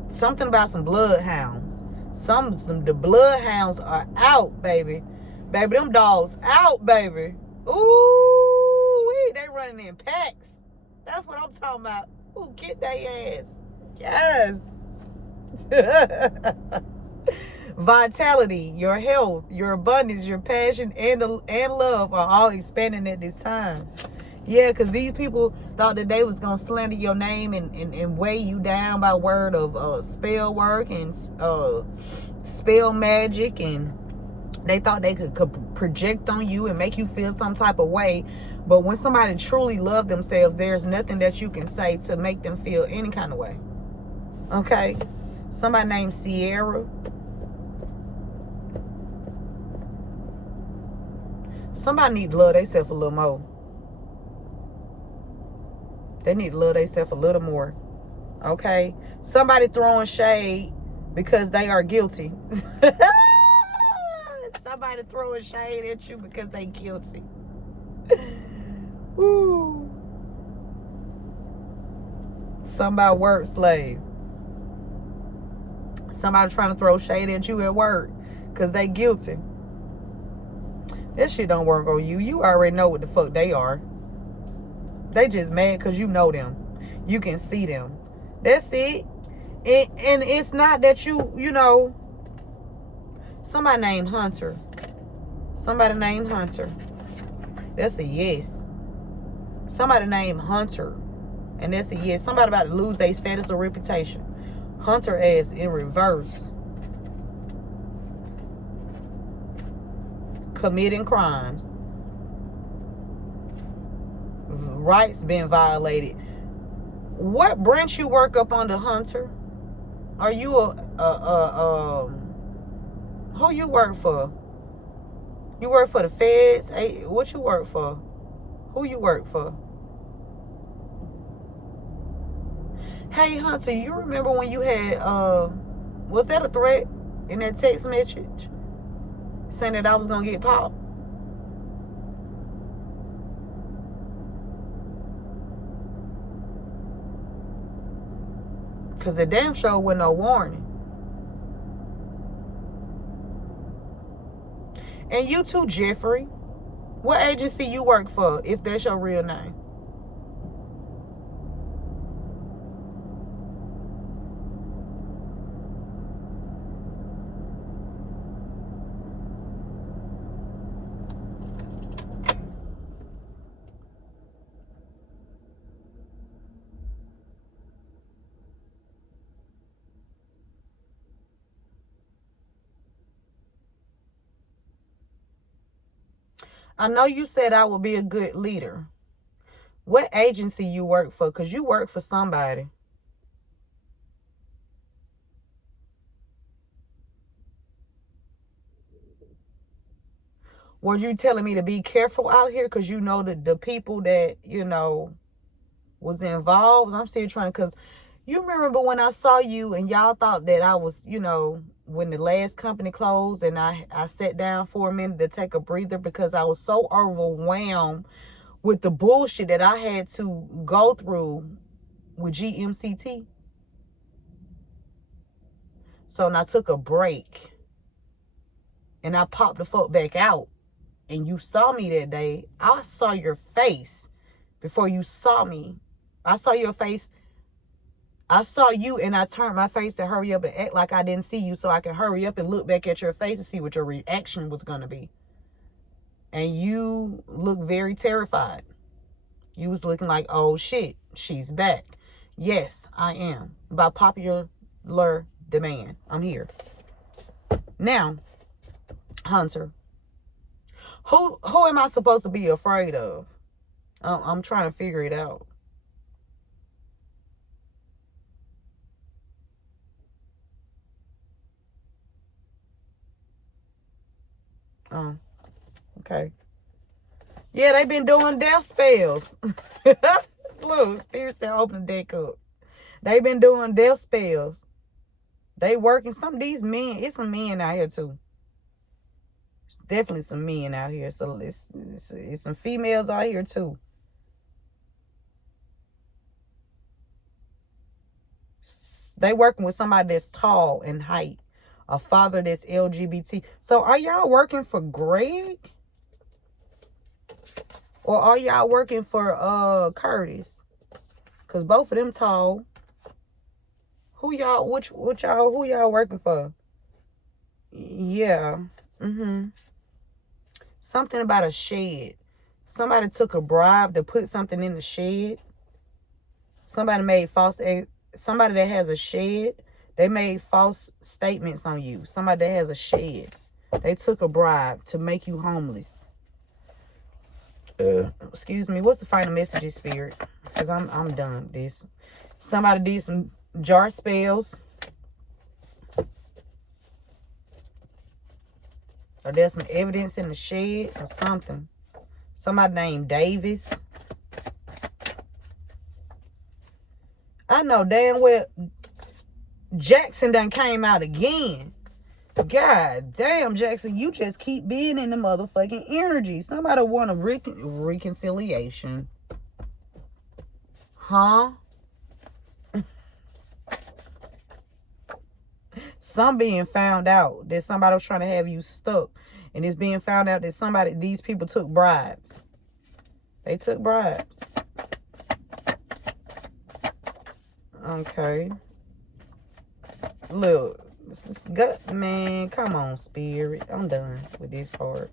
Something about some bloodhounds. The bloodhounds are out, baby. Baby, them dogs out, baby. Ooh, they running in packs. That's what I'm talking about. Ooh, get their ass. Yes. Vitality, your health, your abundance, your passion, and love are all expanding at this time. Yeah, because these people thought that they was going to slander your name and weigh you down by word of spell work and spell magic. And they thought they could project on you and make you feel some type of way. But when somebody truly loves themselves, there's nothing that you can say to make them feel any kind of way. Okay? Somebody named Sierra. Somebody need to love themselves a little more. They need to love themselves a little more. Okay? Somebody throwing shade because they are guilty. Somebody throwing shade at you because they guilty. Woo. Somebody work slave. Somebody trying to throw shade at you at work because they guilty. That shit don't work on you. You already know what the fuck they are. They just mad because you know them. You can see them. That's it. And it's not that you know. Somebody named Hunter. Somebody named Hunter. That's a yes. Somebody named Hunter. And that's a yes. Somebody about to lose their status or reputation. Hunter ass in reverse. Committing crimes. Rights being violated. What branch you work up under, Hunter? Are you who you work for? You work for the feds? Hey, what you work for? Who you work for? Hey, Hunter, you remember when you had was that a threat in that text message saying that I was gonna get popped? Because the damn show wasn't no warning. And you too, Jeffrey. What agency you work for, if that's your real name? I know you said I would be a good leader. What agency you work for? Because you work for somebody. Were you telling me to be careful out here? Because you know that the people that, was involved. I'm still trying, because you remember when I saw you and y'all thought that I was, when the last company closed and I sat down for a minute to take a breather because I was so overwhelmed with the bullshit that I had to go through with GMCT. So and I took a break and I popped the fuck back out. And you saw me that day. I saw your face before you saw me. I saw your face. I saw you and I turned my face to hurry up and act like I didn't see you so I could hurry up and look back at your face and see what your reaction was going to be. And you look very terrified. You was looking like, oh shit, she's back. Yes, I am. By popular demand. I'm here. Now, Hunter, who am I supposed to be afraid of? I'm trying to figure it out. Oh, okay. Yeah, they been doing death spells. Look, Spirit said open the deck up. They been doing death spells. They working. Some of these men, it's some men out here too. Definitely some men out here. So it's some females out here too. They working with somebody that's tall in height. A father that's LGBT. So are y'all working for Greg? Or are y'all working for Curtis? Cause both of them tall. Who y'all working for? Yeah. Something about a shed. Somebody took a bribe to put something in the shed. Somebody that has a shed, they made false statements on you. Somebody that has a shed. They took a bribe to make you homeless. Excuse me. What's the final message, Spirit? Because I'm done with this. Somebody did some jar spells. Or there's some evidence in the shed or something. Somebody named Davis. I know damn well Jackson done came out again. God damn, Jackson, you just keep being in the motherfucking energy. Somebody want a reconciliation. Huh? Some being found out that somebody was trying to have you stuck. And it's being found out that these people took bribes. They took bribes. Okay. Look. This is good, man. Come on, Spirit. I'm done with this part.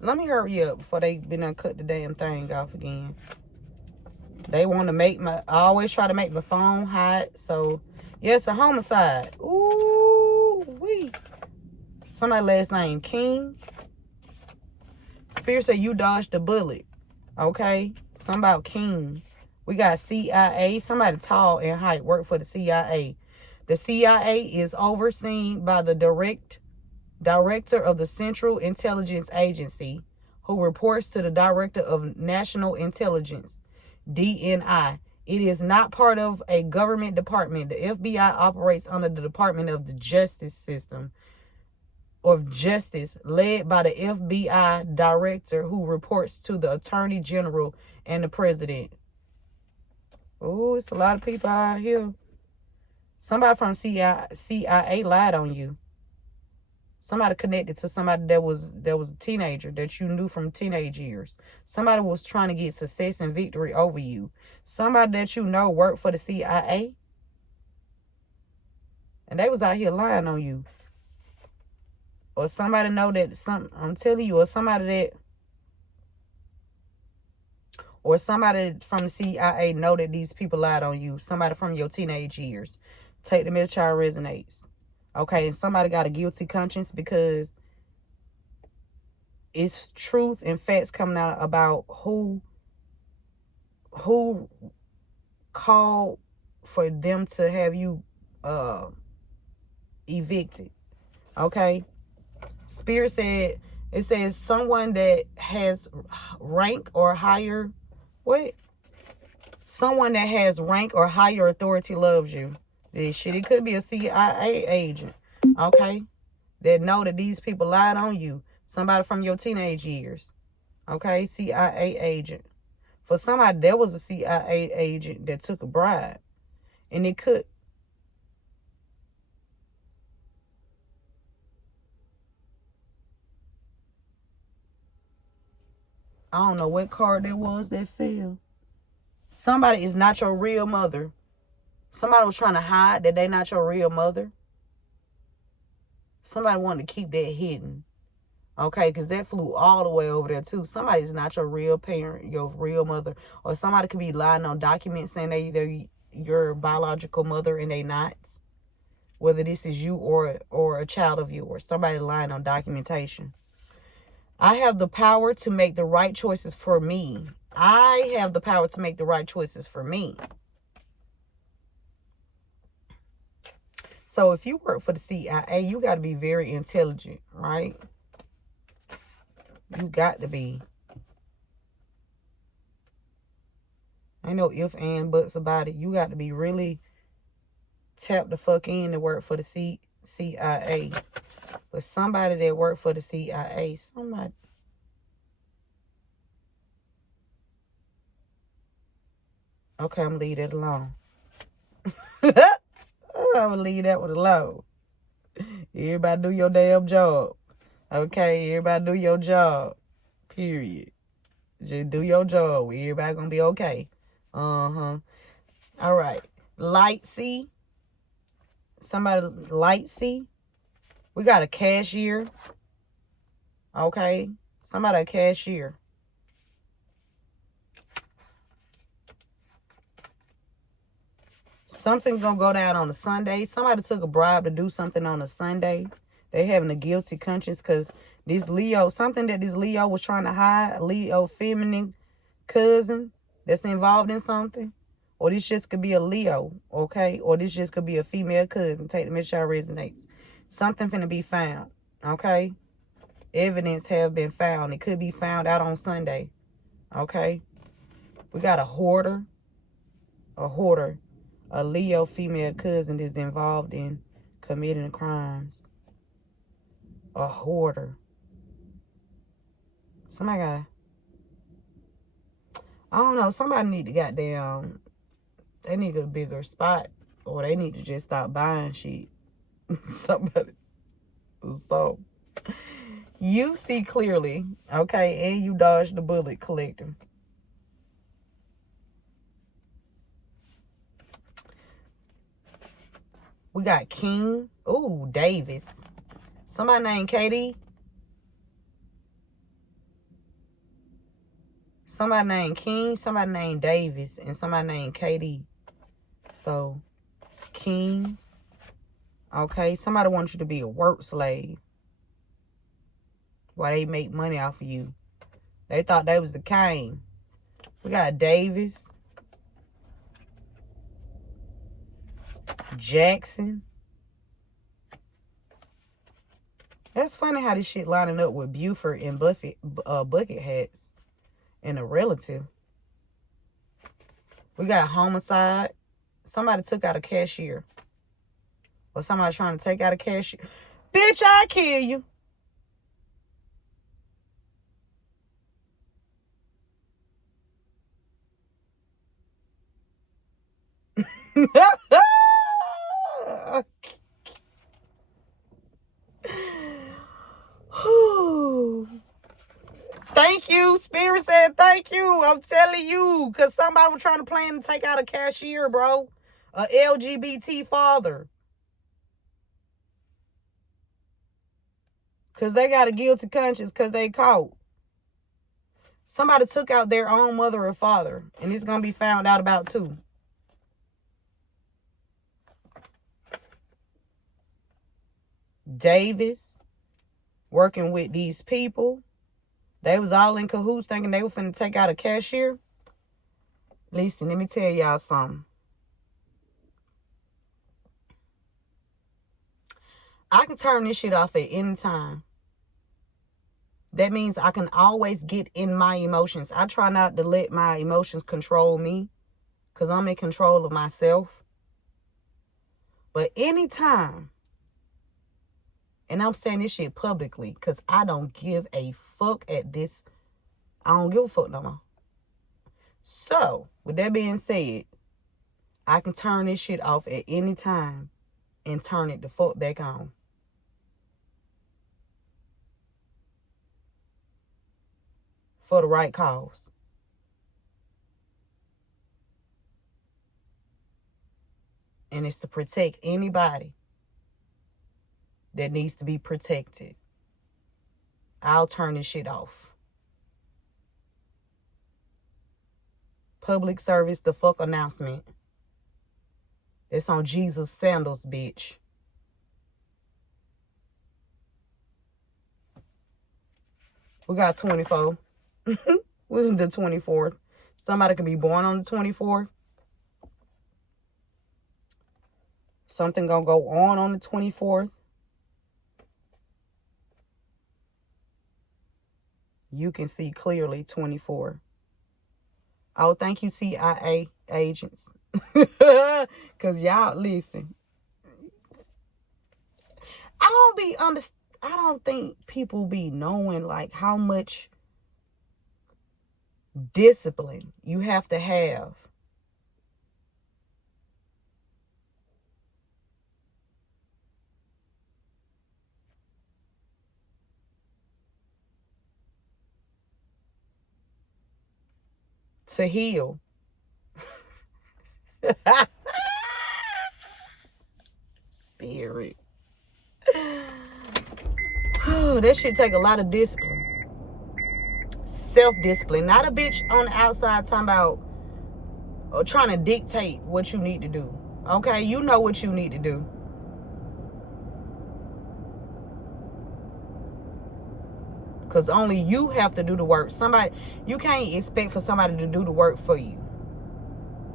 Let me hurry up before they cut the damn thing off again. They want to I always try to make my phone hot. So, yes, a homicide. Ooh, wee. Somebody last name King. Spirit said you dodged the bullet. Okay. Something about King. We got CIA. Somebody tall in height work for the CIA. The CIA is overseen by the director of the Central Intelligence Agency, who reports to the Director of National Intelligence, DNI. It is not part of a government department. The FBI operates under the Department of the Justice System of Justice, led by the FBI director, who reports to the Attorney General and the President. Oh, it's a lot of people out here. Somebody from CIA lied on you. Somebody connected to somebody that was a teenager that you knew from teenage years. Somebody was trying to get success and victory over you. Somebody that you know worked for the CIA. And they was out here lying on you. Or somebody know that I'm telling you, or somebody from the CIA know that these people lied on you. Somebody from your teenage years. Take the middle child resonates. Okay, and somebody got a guilty conscience because it's truth and facts coming out about who called for them to have you evicted. Okay? Spirit said, it says someone that has rank or higher, someone that has rank or higher authority loves you. This shit, it could be a CIA agent, okay? That know that these people lied on you. Somebody from your teenage years, okay? CIA agent. For somebody, there was a CIA agent that took a bribe. And it could. I don't know what card that was that fell. Somebody is not your real mother. Somebody was trying to hide that they not your real mother. Somebody wanted to keep that hidden. Okay, because that flew all the way over there too. Somebody's not your real parent, your real mother. Or somebody could be lying on documents saying they're your biological mother and they not. Whether this is you or a child of yours. Somebody lying on documentation. I have the power to make the right choices for me. I have the power to make the right choices for me. So if you work for the CIA, you got to be very intelligent, right? You got to be. Ain't no if and buts about it. You got to be really tapped the fuck in to work for the CIA. But somebody that worked for the CIA, somebody. Okay, I'm going to leave that alone. I'm going to leave that one alone. Everybody do your damn job. Okay, everybody do your job. Period. Just do your job. Everybody going to be okay. Uh-huh. All right. Light C. Somebody light C. We got a cashier. Okay. Somebody a cashier. Something's going to go down on a Sunday. Somebody took a bribe to do something on a Sunday. They having a guilty conscience because this Leo, something that this Leo was trying to hide, a Leo feminine cousin that's involved in something. Or this just could be a Leo, okay? Or this just could be a female cousin. Take the message out resonates. Something finna be found, okay? Evidence have been found. It could be found out on Sunday, okay? We got a hoarder. A Leo female cousin is involved in committing crimes. A hoarder. Somebody got, I don't know, somebody need to goddamn, they need a bigger spot. Or they need to just stop buying shit. Somebody. So, you see clearly, okay, and you dodge the bullet collector. We got King. Ooh, Davis. Somebody named Katie. Somebody named King. Somebody named Davis. And somebody named Katie. So, King. Okay. Somebody wants you to be a work slave. While they make money off of you. They thought they was the king. We got Davis. Jackson. That's funny how this shit lining up with Buford and bucket hats and a relative. We got homicide. Somebody took out a cashier. Or somebody trying to take out a cashier. Bitch, I kill you. I'm telling you, because somebody was trying to plan to take out a cashier, bro. A LGBT father. Because they got a guilty conscience because they caught. Somebody took out their own mother or father. And it's going to be found out about too. Davis. Working with these people. They was all in cahoots thinking they were finna take out a cashier. Listen, let me tell y'all something. I can turn this shit off at any time. That means I can always get in my emotions. I try not to let my emotions control me because I'm in control of myself. But anytime, and I'm saying this shit publicly because I don't give a fuck at this. I don't give a fuck no more. So, with that being said, I can turn this shit off at any time and turn it the fuck back on. For the right cause. And it's to protect anybody that needs to be protected. I'll turn this shit off. Public service, the fuck announcement. It's on Jesus sandals, bitch. We got 24. We're the 24th. Somebody could be born on the 24th. Something gonna go on the 24th. You can see clearly 24. Oh, thank you, CIA agents. Because y'all, listen. I don't think people be knowing, like, how much discipline you have to have to heal. Spirit. That shit take a lot of discipline. Self-discipline. Not a bitch on the outside talking about or trying to dictate what you need to do. Okay? You know what you need to do. Because only you have to do the work. You can't expect for somebody to do the work for you.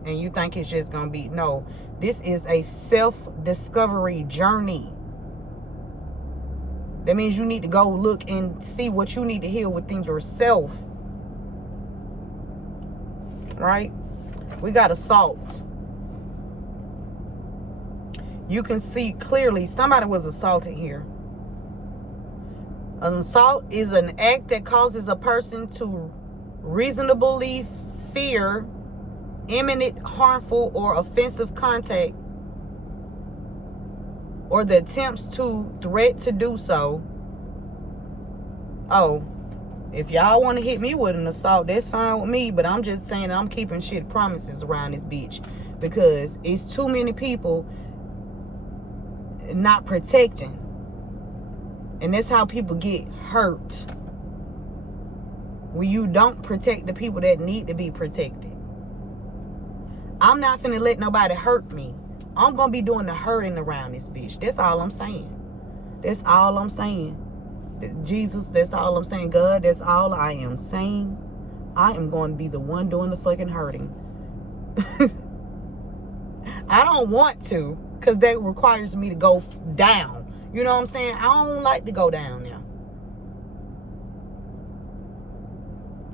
And you think it's just going to be, no. This is a self-discovery journey. That means you need to go look and see what you need to heal within yourself. Right? We got assault. You can see clearly somebody was assaulted here. An assault is an act that causes a person to reasonably fear imminent harmful or offensive contact or the attempts to threat to do so. Oh, if y'all want to hit me with an assault, that's fine with me, but I'm just saying I'm keeping shit promises around this bitch because it's too many people not protecting. And that's how people get hurt. When you don't protect the people that need to be protected. I'm not finna let nobody hurt me. I'm gonna be doing the hurting around this bitch. That's all I'm saying. That's all I'm saying. Jesus, that's all I'm saying. God, that's all I am saying. I am going to be the one doing the fucking hurting. I don't want to, because that requires me to go down. You know what I'm saying? I don't like to go down now.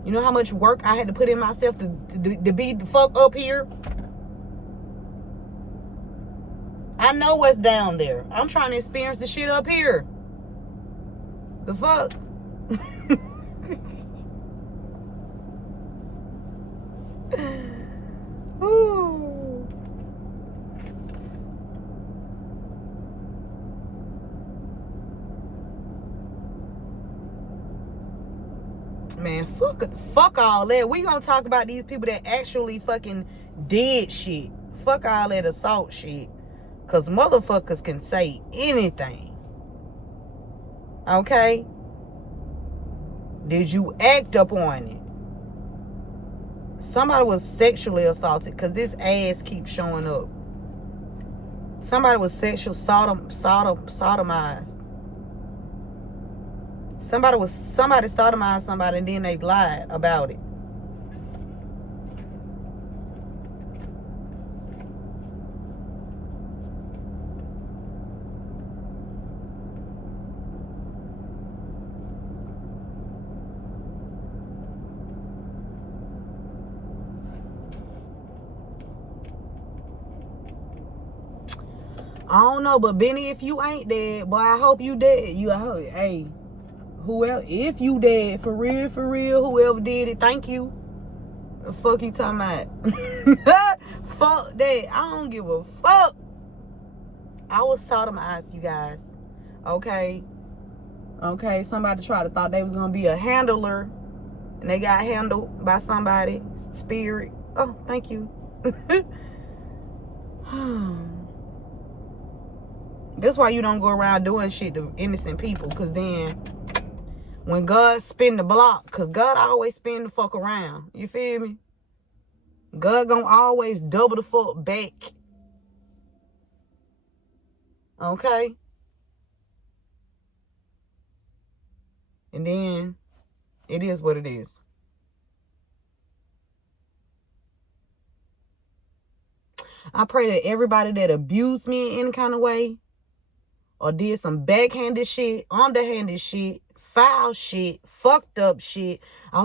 You know how much work I had to put in myself to be the fuck up here? I know what's down there. I'm trying to experience the shit up here. The fuck? Ooh. Man, fuck all that. We gonna talk about these people that actually fucking did shit. Fuck all that assault shit. Cause motherfuckers can say anything. Okay? Did you act upon it? Somebody was sexually assaulted because this ass keeps showing up. Somebody was sexual sodomized. Somebody sodomized somebody and then they lied about it. I don't know, but Benny, if you ain't dead, boy, I hope you dead. Hey, whoever, if you dead, for real, whoever did it, thank you. The fuck you talking about? Fuck that. I don't give a fuck. I was sodomized, you guys. Okay? Somebody thought they was gonna be a handler, and they got handled by somebody. Spirit. Oh, thank you. That's why you don't go around doing shit to innocent people. Because then, when God spin the block, because God always spin the fuck around. You feel me? God gonna always double the fuck back. Okay? And then, it is what it is. I pray that everybody that abused me in any kind of way, or did some backhanded shit, underhanded shit, foul shit, fucked up shit, I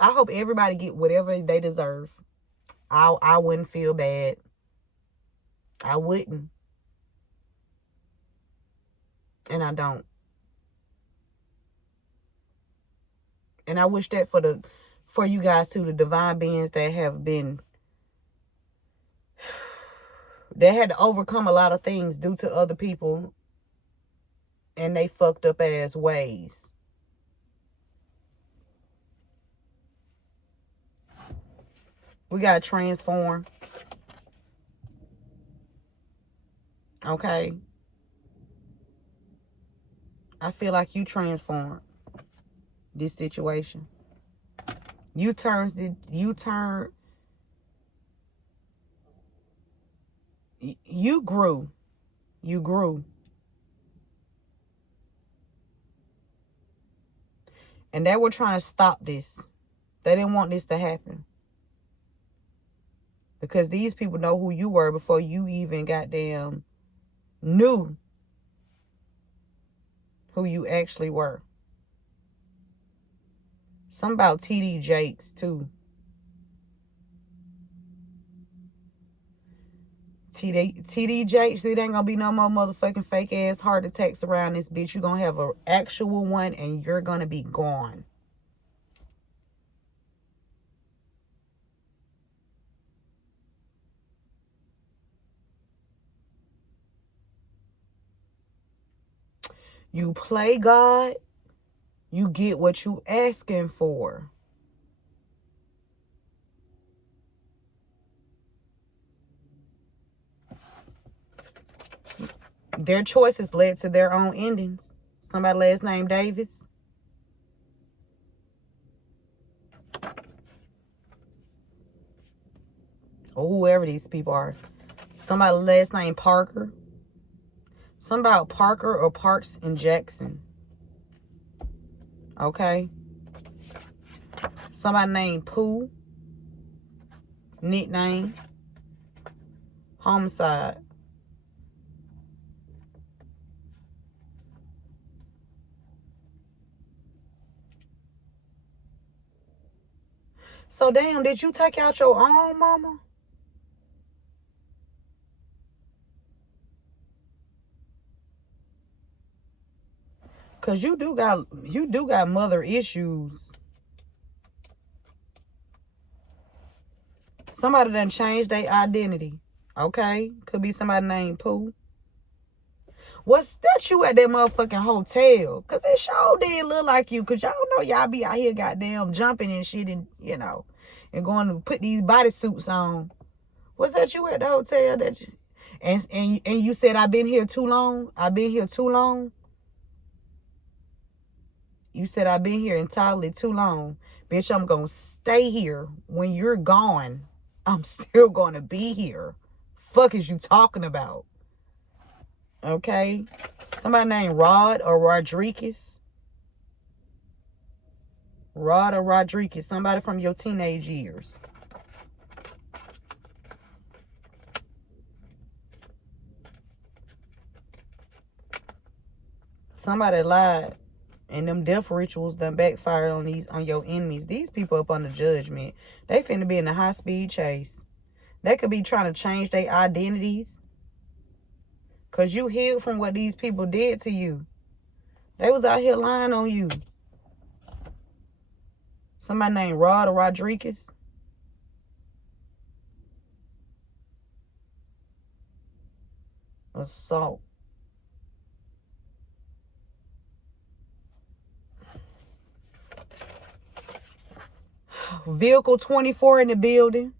hope everybody get whatever they deserve. I wouldn't feel bad. I wouldn't. And I don't. And I wish that for you guys too, the divine beings that have been, they had to overcome a lot of things due to other people and they fucked up ass ways. We gotta transform. Okay? I feel like you transformed this situation. You grew. You grew. And they were trying to stop this. They didn't want this to happen. Because these people know who you were before you even goddamn knew who you actually were. Something about TD Jakes too. TD Jakes, it ain't gonna be no more motherfucking fake ass heart attacks around this bitch. You're gonna have an actual one and you're gonna be gone. You play God, you get what you asking for. Their choices led to their own endings. Somebody last name Davis. Or whoever these people are. Somebody last name Parker. Something about Parker or Parks and Jackson. Okay. Somebody named Pooh. Nickname. Homicide. So damn, did you take out your own mama? Cause you do got mother issues. Somebody done changed their identity. Okay? Could be somebody named Pooh. Was that you at that motherfucking hotel? Cause it sure did look like you. Cause y'all know y'all be out here goddamn jumping and shit and, you know, and going to put these bodysuits on. Was that you at the hotel that you, and you said I've been here too long? I've been here too long? You said I've been here entirely too long. Bitch, I'm gonna stay here. When you're gone, I'm still gonna be here. Fuck is you talking about? Okay? Somebody named Rod or Rodriguez. Rod or Rodriguez. Somebody from your teenage years. Somebody lied. And them death rituals done backfired on your enemies. These people up on the judgment. They finna be in a high-speed chase. They could be trying to change their identities. Because you healed from what these people did to you. They was out here lying on you. Somebody named Rod or Rodriguez. Assault. Vehicle 24 in the building.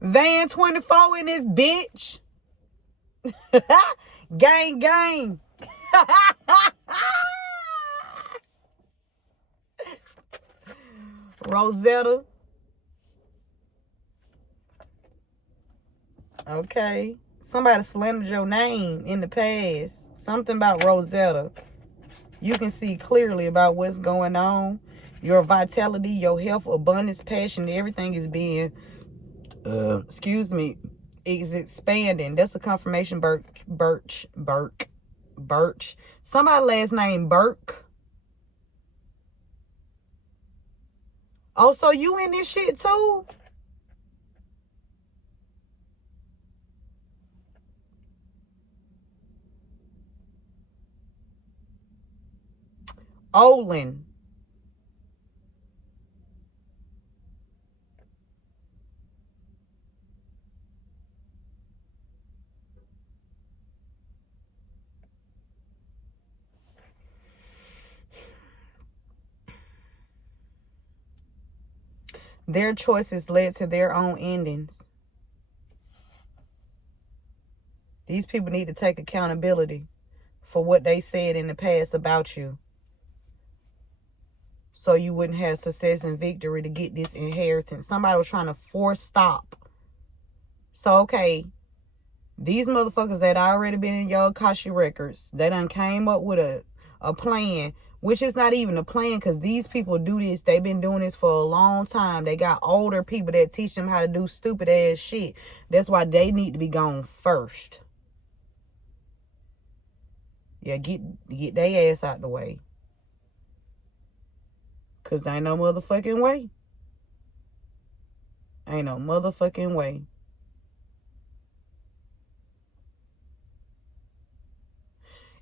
Van 24 in this bitch. Gang, gang. Rosetta. Okay. Somebody slandered your name in the past. Something about Rosetta. You can see clearly about what's going on. Your vitality, your health, abundance, passion, everything is being, is expanding. That's a confirmation. Birch. Somebody last name Burke. Oh, so you in this shit too? Olin. Their choices led to their own endings. These people need to take accountability for what they said in the past about you. So you wouldn't have success and victory to get this inheritance. Somebody was trying to force stop. So, okay, these motherfuckers that already been in your Akashi records, they done came up with a plan, which is not even a plan, because these people do this. They've been doing this for a long time. They got older people that teach them how to do stupid ass shit. That's why they need to be gone first. Yeah, get their ass out the way. Because ain't no motherfucking way. Ain't no motherfucking way.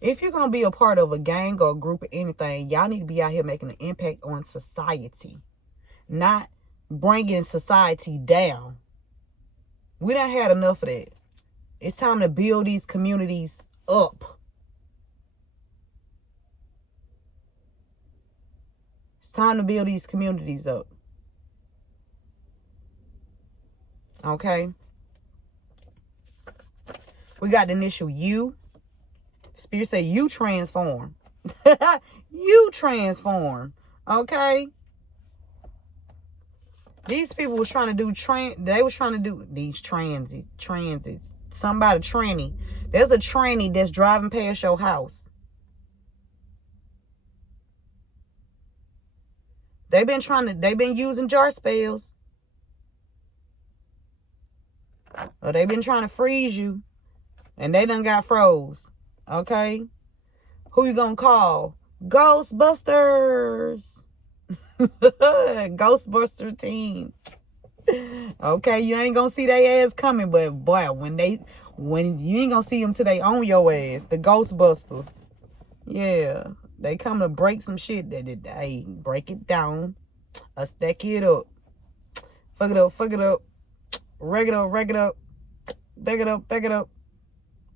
If you're going to be a part of a gang or a group of anything, y'all need to be out here making an impact on society. Not bringing society down. We done had enough of that. It's time to build these communities up. It's time to build these communities up. Okay? We got the initial U. Spirit say you transform. You transform. Okay? These people was trying to do they was trying to do these transits. Somebody tranny. There's a tranny that's driving past your house. They've been using jar spells. Or they've been trying to freeze you. And they done got froze. Okay? Who you gonna call? Ghostbusters. Ghostbuster team. Okay, you ain't gonna see their ass coming, but boy, when you ain't gonna see them till they own your ass. The Ghostbusters. Yeah. They come to break some shit. They break it down. Stack it up. Fuck it up. Rag it up. Back it up.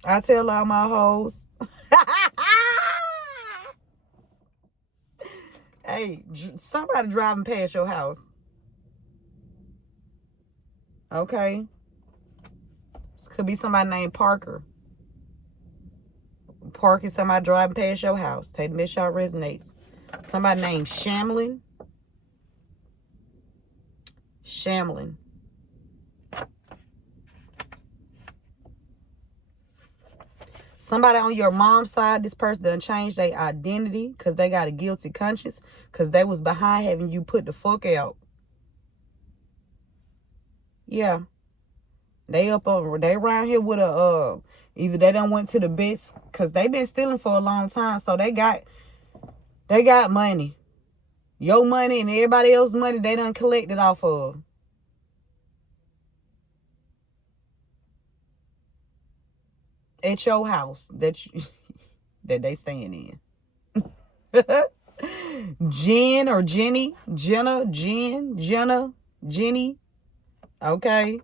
I tell all my hoes. Hey, somebody driving past your house. Okay? Could be somebody named Parker. Parker, somebody driving past your house. Take the Miss Shaw resonates. Somebody named Shamlin. Shamlin. Somebody on your mom's side, this person done changed their identity because they got a guilty conscience because they was behind having you put the fuck out. Yeah. They around here with a, either they done went to the best because they been stealing for a long time. So they got money. Your money and everybody else's money they done collected off of. At your house that they staying in. Jen or Jenny, Jenna, Jenny. Okay.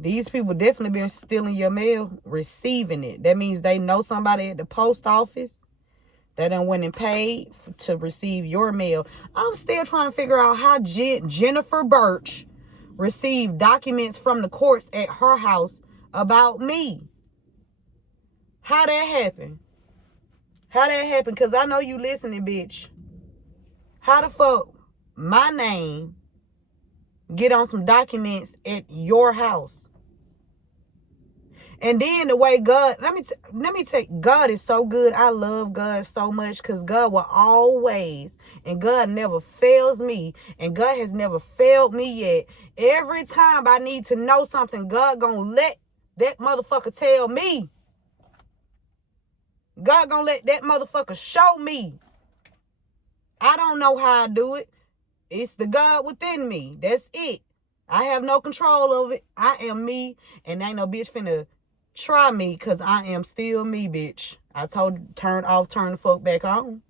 These people definitely been stealing your mail, receiving it. That means they know somebody at the post office. They done went and paid to receive your mail. I'm still trying to figure out how Jennifer Birch received documents from the courts at her house about me. How that happened? How that happened? Because I know you listening, bitch. How the fuck my name get on some documents at your house? And then the way God, let me take, God is so good. I love God so much because God will always, and God never fails me, and God has never failed me yet. Every time I need to know something, God gonna let that motherfucker tell me. God gonna let that motherfucker show me. I don't know how I do it. It's the God within me. That's it. I have no control over it. I am me, and ain't no bitch finna try me because I am still me, bitch. I told you, turn off, turn the fuck back on.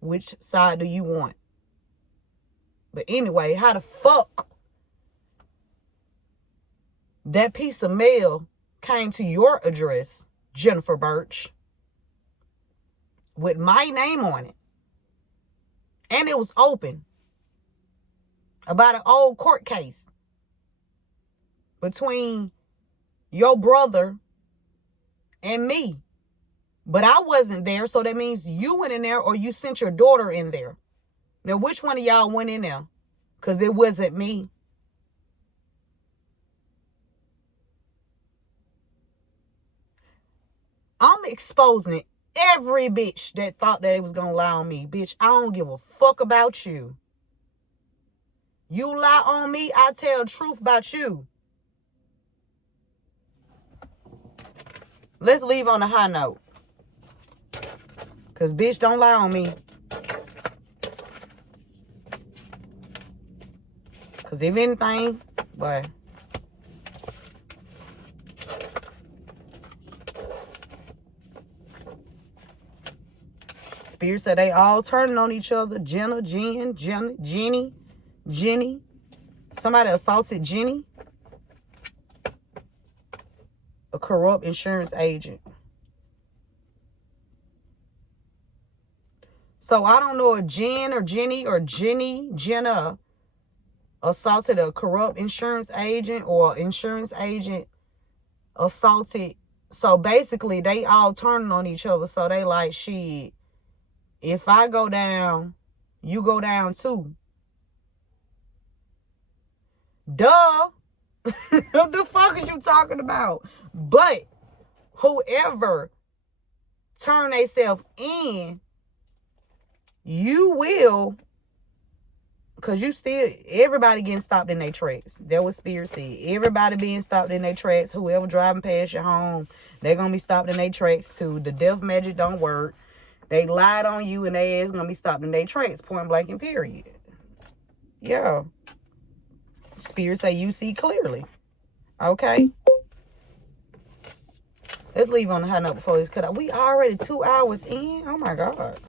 Which side do you want? But anyway, how the fuck that piece of mail came to your address, Jennifer Birch, with my name on it? And it was open about an old court case between your brother and me. But I wasn't there, so that means you went in there or you sent your daughter in there. Now, which one of y'all went in there? Because it wasn't me. I'm exposing every bitch that thought that it was going to lie on me. Bitch, I don't give a fuck about you. You lie on me, I tell the truth about you. Let's leave on a high note. Because bitch, don't lie on me. Because if anything, boy. Spirit said they all turning on each other. Jenna, Jenny. Somebody assaulted Jenny. A corrupt insurance agent. So I don't know if Jen or Jenny or Jenna assaulted a corrupt insurance agent or insurance agent assaulted. So basically they all turning on each other. So they like, shit, if I go down, you go down too. Duh. What the fuck is you talking about? But whoever turn themselves in, you will, because you still, everybody getting stopped in their tracks. That was Spirit said. Everybody being stopped in their tracks. Whoever driving past your home, they're going to be stopped in their tracks too. The death magic don't work. They lied on you and their ass going to be stopped in their tracks. Point blank and period. Yeah. Spirit say you see clearly. Okay. Let's leave on the high note before this cut out. We already 2 hours in. Oh my God.